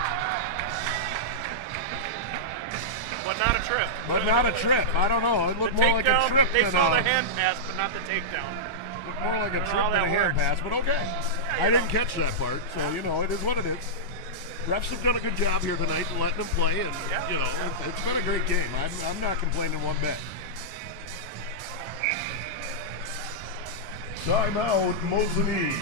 But not a trip. But not a trip. I don't know. It looked more like a trip They than saw the hand pass, but not the takedown. Looked more like a trip than a hand pass, but okay. I didn't catch that part, so, you know, it is what it is. Refs have done a good job here tonight and letting them play, and, you know, it's been a great game. I'm not complaining one bit. Timeout, Mosinee.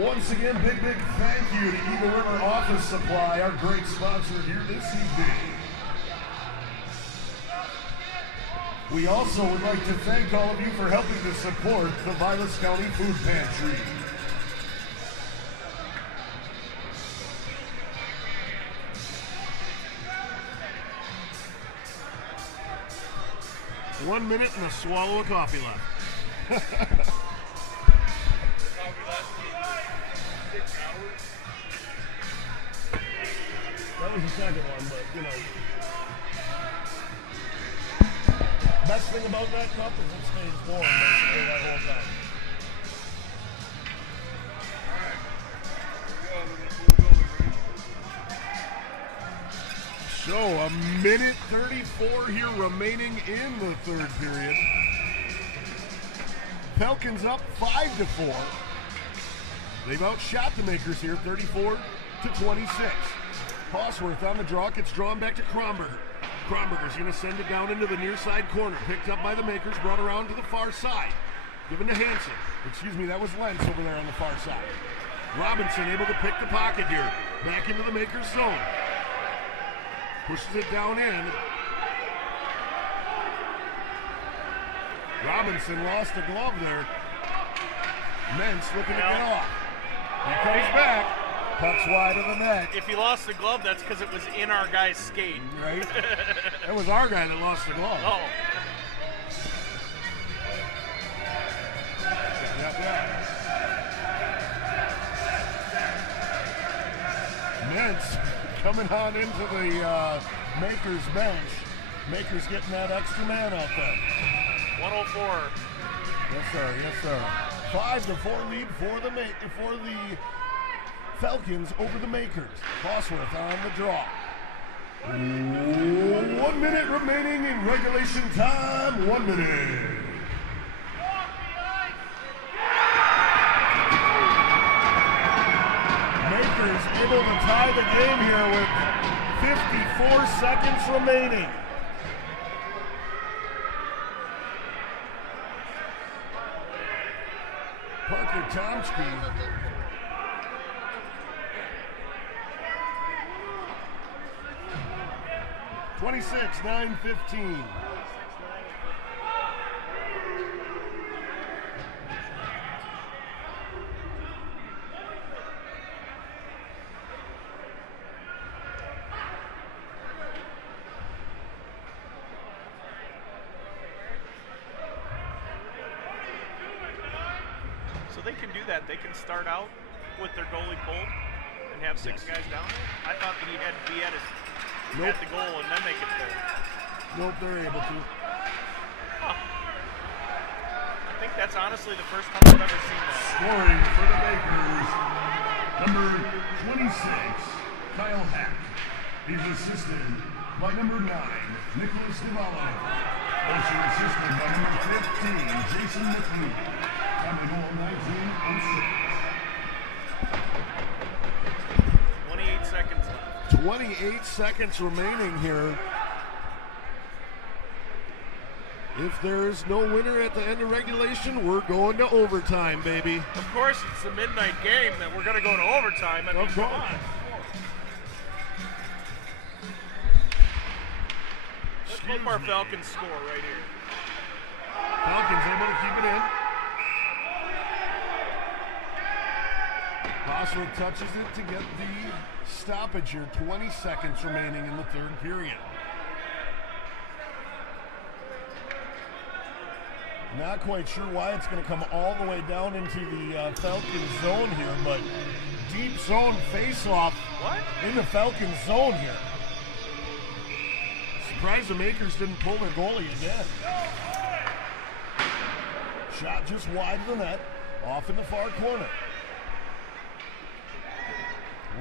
Once again, big thank you to Eagle River Office Supply, our great sponsor here this evening. We also would like to thank all of you for helping to support the Vilas County Food Pantry. One minute and a swallow of coffee left. That was the second one, but, you know. Best thing about that cup is it stays warm basically that whole time. So, 1:34 here remaining in the third period. Falcons up 5-4. They've outshot the Makers here, 34-26. Hosworth on the draw, gets drawn back to Kronberger. Kronberger's going to send it down into the near side corner. Picked up by the Makers, brought around to the far side. Given to Hansen. Excuse me, that was Lentz over there on the far side. Robinson able to pick the pocket here. Back into the Makers zone. Pushes it down in. Robinson lost a glove there. Mentz looking to get off. He comes back. Puck's wide of the net. If he lost the glove, that's because it was in our guy's skate. Right? That was our guy that lost the glove. Oh. Yep. Mentz coming on into the Makers bench. Makers getting that extra man out there. 104. Yes, sir. Yes, sir. 5-4 lead for the Falcons over the Makers. Bosworth on the draw. 1 minute remaining in regulation time. 1 minute. Makers able to tie the game here with 54 seconds remaining. Parker Tomsky. (26-9-15). So they can do that. They can start out with their goalie pulled and have 6 guys down there. I thought that he had to be at the goal and then they could pull. Nope, they're able to. Huh. I think that's honestly the first time I've ever seen that. Scoring for the Makers, number 26, Kyle Hack. He's assisted by number 9, Nicholas Divallo. Also assisted by number 15, Jason McLean. Time to goal 19:06. 28 seconds left. 28 seconds remaining here. If there's no winner at the end of regulation, we're going to overtime, baby. Of course, it's the midnight game that we're going to go to overtime. I mean, Of come course. on. Let's hope our Falcons score right here. Falcons able to keep it in. Bosworth touches it to get the stoppage here. 20 seconds remaining in the third period. Not quite sure why it's going to come all the way down into the Falcons zone here, but deep zone face-off in the Falcons zone here. Surprised the Makers didn't pull their goalie again. Shot just wide of the net, off in the far corner.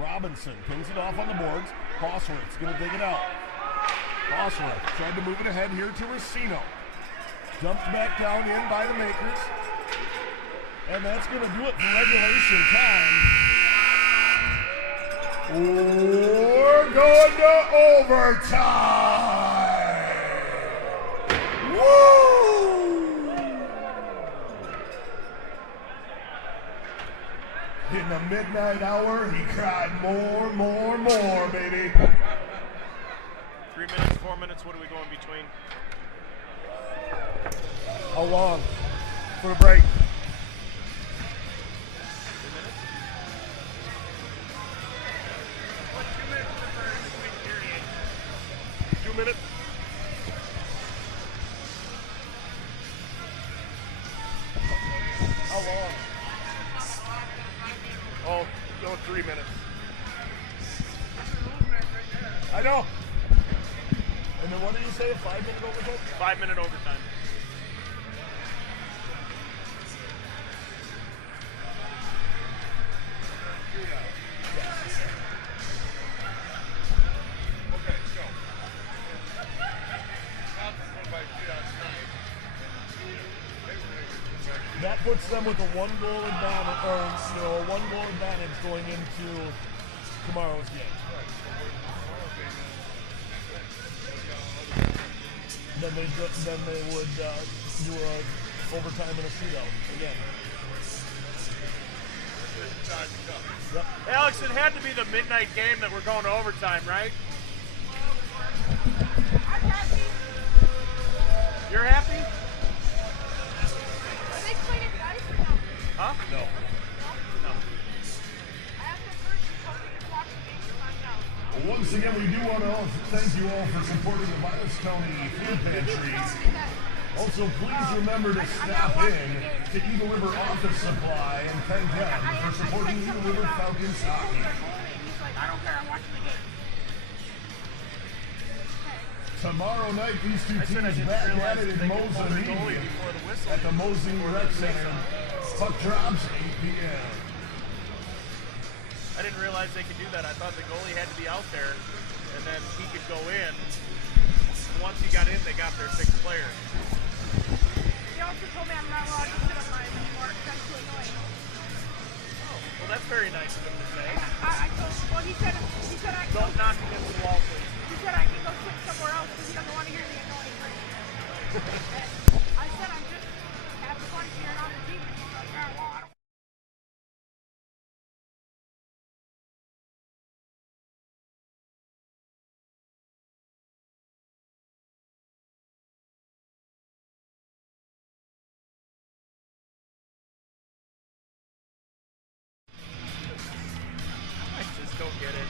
Robinson pins it off on the boards. Bosworth's going to dig it out. Bosworth tried to move it ahead here to Racino. Dumped back down in by the Makers. And that's going to do it for regulation time. We're going to overtime. Woo! In the midnight hour, he cried more, more, more, baby. 3 minutes, 4 minutes, what are we going between? How long for the break? 2 minutes? What, 2 minutes in between periods? 2 minutes? How long? Oh, no, 3 minutes. I know. And then what did you say, a 5-minute overtime? 5-minute overtime. Okay, go. That puts them with a 1-goal advantage, or a 1-goal advantage going into tomorrow's game. Then they would do a overtime and a shootout again. Alex, it had to be the midnight game that we're going to overtime, right? I'm happy. You're happy? Are they playing it twice or no? Huh? No. No. I have to first watch the game to find out. Well, once again, we do want to thank you all for supporting the Vilas County Food Pantry. Also, please remember to stop in to Eagle River Office Supply and thank them for supporting Eagle River Falcons hockey. He's like, I don't care, I'm watching the game. Tomorrow night, these two teams back at it in Mosinee at the Mosinee Rec Center. Puck drops 8 p.m. I didn't realize they could do that. I thought the goalie had to be out there, and then he could go in. Once he got in, they got their 6th player. He also told me I'm not allowed to sit on mine anymore because I'm too annoying. Oh, well, that's very nice of him to say. I told, well, he said I can Don't knock against the wall, please. He said I can go sit somewhere else because he doesn't want to hear the annoying ring. I said I'm just having fun cheering on the team. And he's like, yeah, well, I don't. I just don't get it.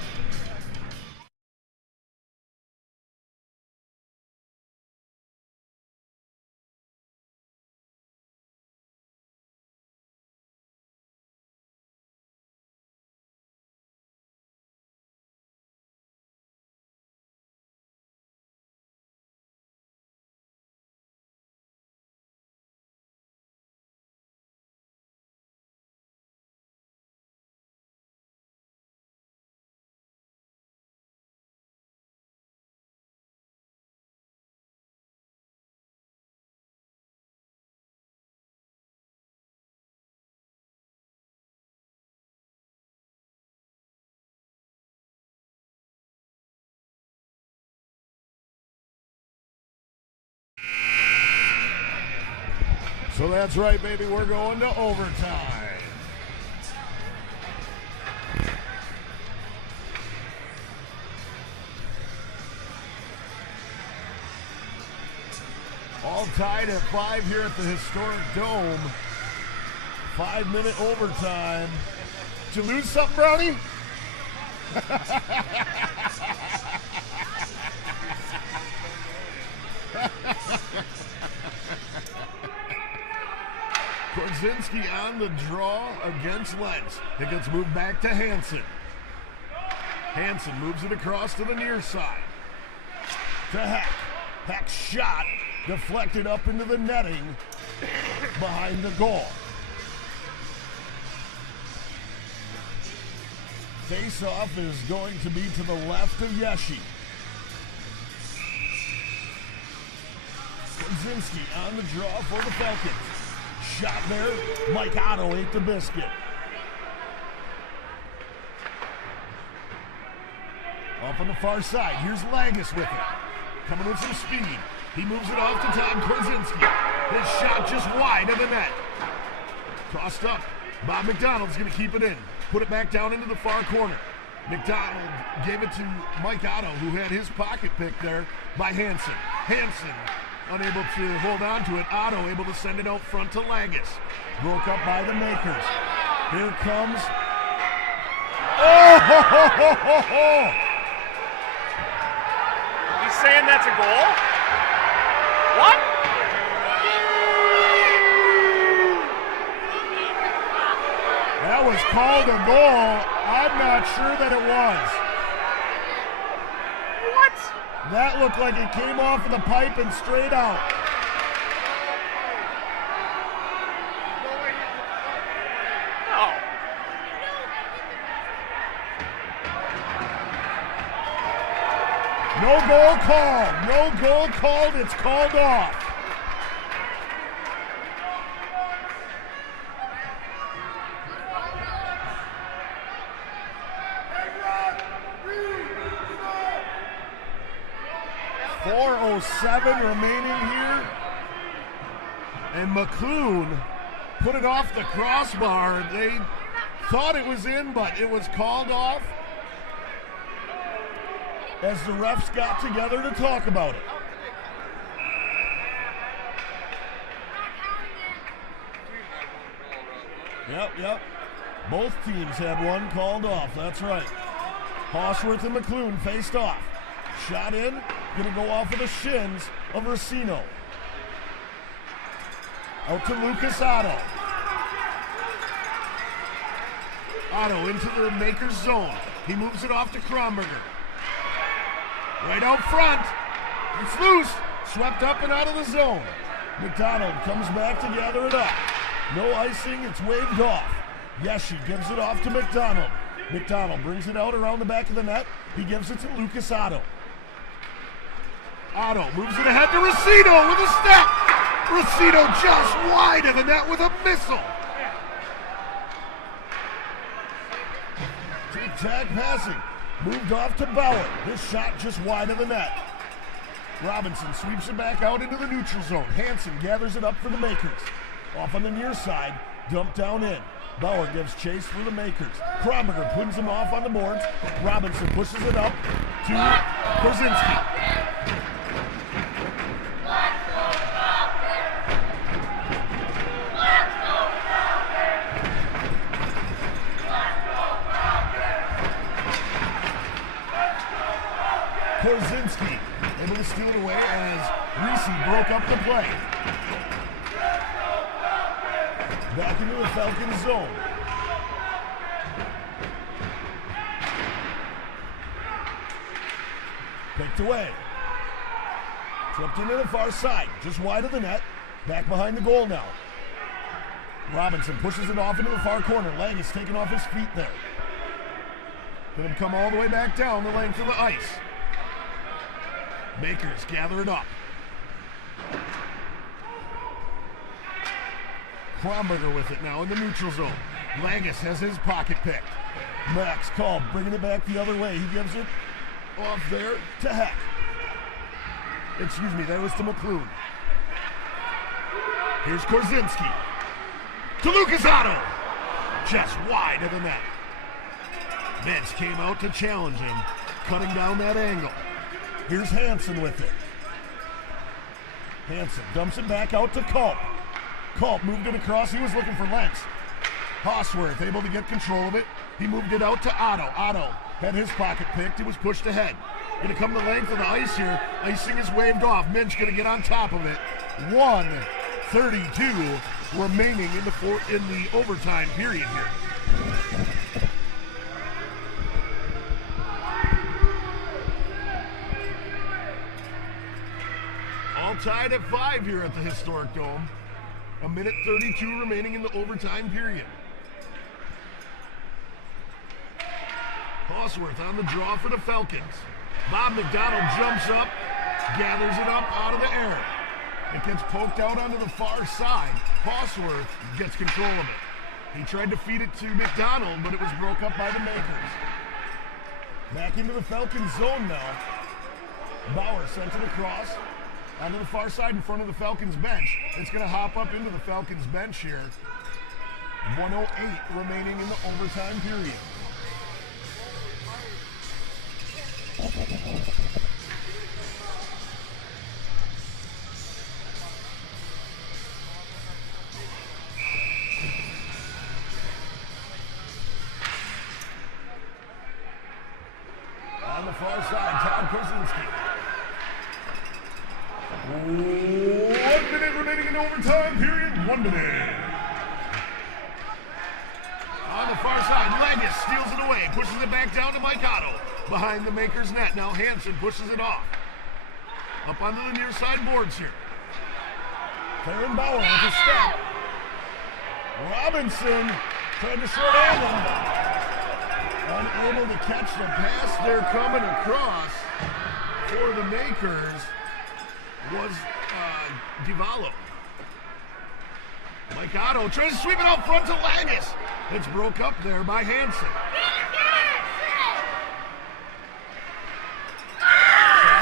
So that's right, baby. We're going to overtime. All tied at 5 here at the historic Dome. 5-minute overtime. Did you lose something, Brownie? Korzinski on the draw against Lentz. It gets moved back to Hansen. Hansen moves it across to the near side. To Heck. Heck's shot deflected up into the netting behind the goal. Face-off is going to be to the left of Yeshi. Korzinski on the draw for the Falcons. Shot there. Mike Otto ate the biscuit. Off on the far side. Here's Lagus with it. Coming with some speed. He moves it off to Tom Korzinski. His shot just wide of the net. Crossed up. Bob McDonald's going to keep it in. Put it back down into the far corner. McDonald gave it to Mike Otto, who had his pocket picked there by Hansen. Hansen unable to hold on to it. Otto able to send it out front to Lagus. Broke up by the Makers. Here comes. Oh! Ho, ho, ho, ho, ho. He's saying that's a goal? What? That was called a goal. I'm not sure that it was. What? That looked like it came off of the pipe and straight out. No. No goal called. No goal called. It's called off. .407 remaining here. And McClune put it off the crossbar. They thought it was in, but it was called off as the refs got together to talk about it. Yep. Both teams had one called off. That's right. Hosworth and McClune faced off. Shot in, gonna go off of the shins of Racino. Out to Lucas Otto. Otto into the Makers zone. He moves it off to Kronberger. Right out front. It's loose. Swept up and out of the zone. McDonald comes back to gather it up. No icing, it's waved off. Yeshi gives it off to McDonald. McDonald brings it out around the back of the net. He gives it to Lucas Otto. Otto moves it ahead to Racino with a step. Racino just wide of the net with a missile. Tic-tac passing. Moved off to Bauer. His shot just wide of the net. Robinson sweeps it back out into the neutral zone. Hansen gathers it up for the Makers. Off on the near side, dumped down in. Bauer gives chase for the Makers. Kronberger puts him off on the boards. Robinson pushes it up to Kozinski. Kozinski able to steal it away as Reese broke up the play. Back into the Falcons zone. Picked away. Tripped into the far side, just wide of the net. Back behind the goal now. Robinson pushes it off into the far corner. Lang is taken off his feet there. Let him come all the way back down the length of the ice. Makers gather it up. Kronberger with it now in the neutral zone. Langus has his pocket picked. Max called, bringing it back the other way. He gives it off there to Heck. Excuse me, that was to McClune. Here's Kozinski. To Lucas Otto. Just wide of the net. Mintz came out to challenge him, cutting down that angle. Here's Hansen with it. Hansen dumps it back out to Culp. Culp moved it across. He was looking for Lentz. Hosworth able to get control of it. He moved it out to Otto. Otto had his pocket picked. He was pushed ahead. Going to come the length of the ice here. Icing is waved off. Minch going to get on top of it. 1:32 remaining in the overtime period here. All tied at 5 here at the historic Dome. 1:32 remaining in the overtime period. Hosworth on the draw for the Falcons. Bob McDonald jumps up, gathers it up out of the air. It gets poked out onto the far side. Hosworth gets control of it. He tried to feed it to McDonald, but it was broke up by the Makers. Back into the Falcons zone now. Bauer sent it across onto the far side in front of the Falcons bench. It's going to hop up into the Falcons bench here. 1:08 remaining in the overtime period. On the far side, Todd Kozinski. 1 minute remaining in overtime period. 1 minute. On the far side, Leggis steals it away, pushes it back down to Mike Otto. Behind the Makers net. Now Hansen pushes it off. Up onto the near side boards here. Karen Bauer with a step. Robinson tried to short-hand him. Unable to catch the pass there coming across for the Makers was Divallo. Mike Otto tries to sweep it out front to Langus. It's broke up there by Hansen.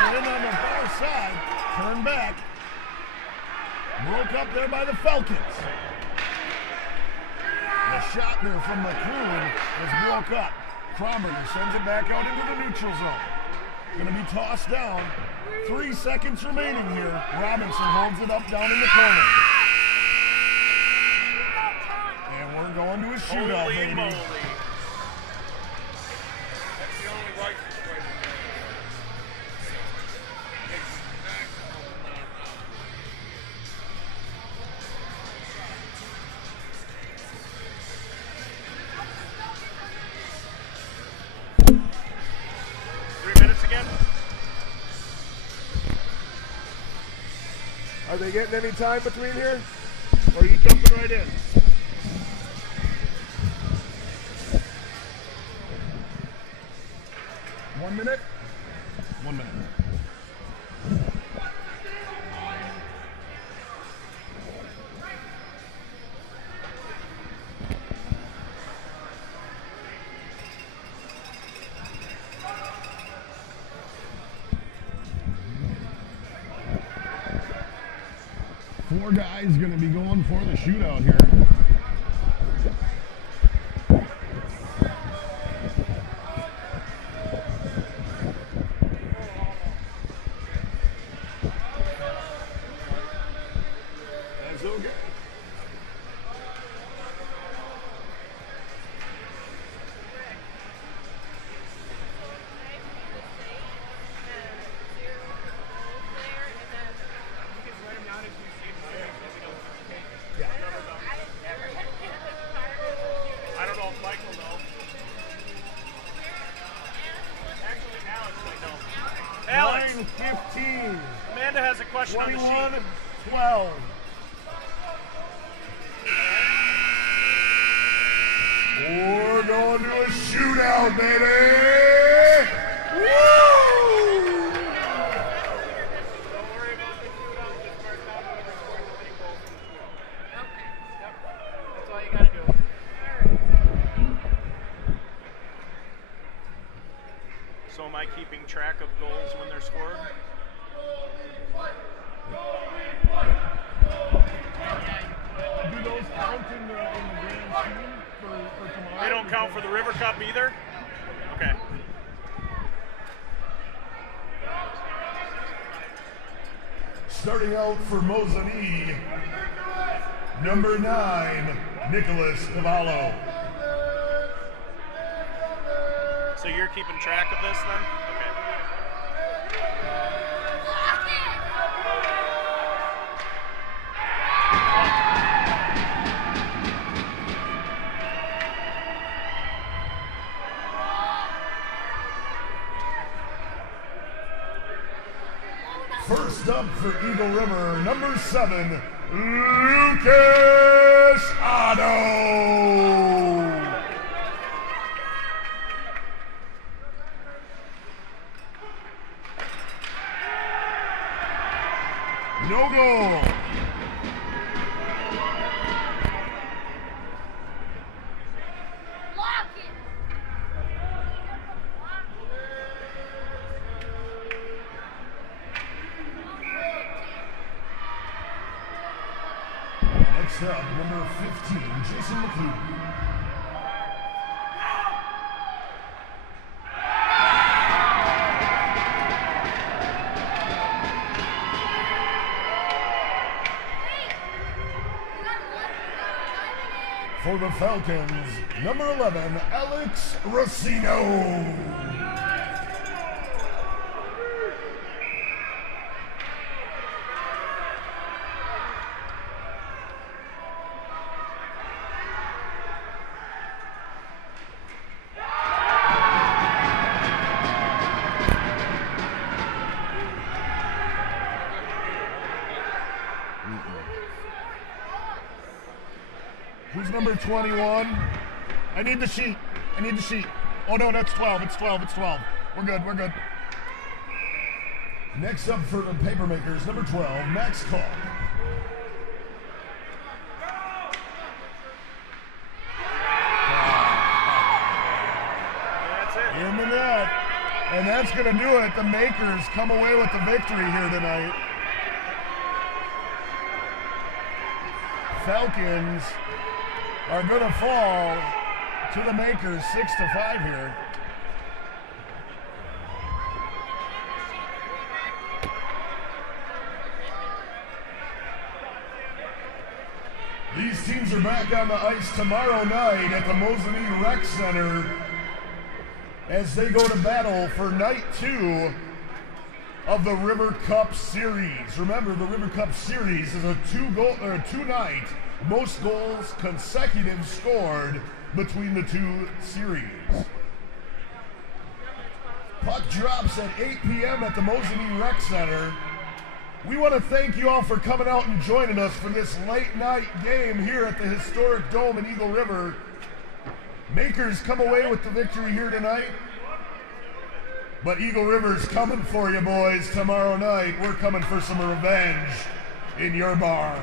In on the far side, turn back. Broke up there by the Falcons. The shot there from McCoon was broke up. Cromer sends it back out into the neutral zone. Gonna be tossed down. 3 seconds remaining here. Robinson holds it up down in the corner. And we're going to a shootout, Holy baby. moly. That's the only license plate. 3 minutes again? Are they getting any time between here? Or are you jumping right in? One minute? 1 minute. Four guys going to be going for the shootout here. That's okay. I don't know if Mike will know. Actually, Alex might know. Alex, 9:15. Amanda has a question on the 21, sheet. 12. We're going to a shootout, baby! Woo! Don't worry about the shootout. Just mark down whoever scores the many goals in the shootout. Okay. Yep. That's all you gotta do. So am I keeping track of goals when they're scored? Do those count in the grand scheme for tomorrow? They don't count for the River Cup either? Okay. Starting out for Mosinee, number 9, Nicholas Cavallo. So you're keeping track of this then? Okay. First up for Eagle River, number 7, Lucas Otto. No goal. Lock it. Next up, number 15, Jason McClure. For the Falcons, number 11, Alex Rossino. Who's number 21? I need the sheet. I need the sheet. Oh no, that's 12. It's 12. It's 12. We're good. We're good. Next up for the Papermakers, number 12, Max Koch. That's it. In the net. And that's going to do it. The Makers come away with the victory here tonight. Falcons are going to fall to the Makers 6-5 here. These teams are back on the ice tomorrow night at the Mosinee Rec Center as they go to battle for night 2 of the River Cup Series. Remember, the River Cup Series is a two-night most goals consecutive scored between the two series. Puck drops at 8 p.m. at the Mosinee Rec Center. We want to thank you all for coming out and joining us for this late night game here at the historic Dome in Eagle River. Makers come away with the victory here tonight. But Eagle River's coming for you, boys, tomorrow night. We're coming for some revenge in your barn.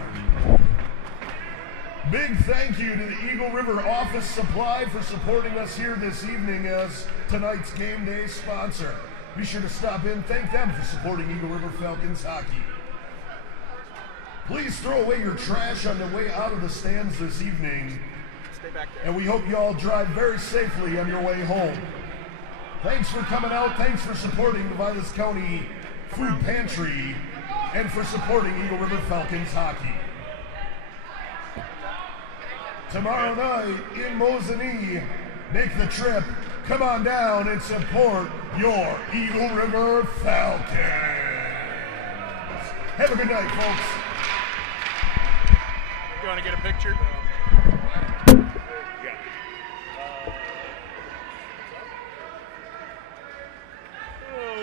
Big thank you to the Eagle River Office Supply for supporting us here this evening as tonight's game day sponsor. Be sure to stop in. Thank them for supporting Eagle River Falcons hockey. Please throw away your trash on the way out of the stands this evening. Stay back there. And we hope you all drive very safely on your way home. Thanks for coming out. Thanks for supporting the Vilas County Food Pantry and for supporting Eagle River Falcons hockey. Tomorrow night in Mosinee, make the trip. Come on down and support your Eagle River Falcons. Have a good night, folks. You want to get a picture?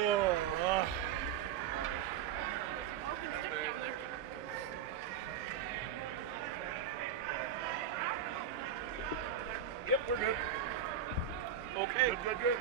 Yeah. Yep, we're good. Okay. Good.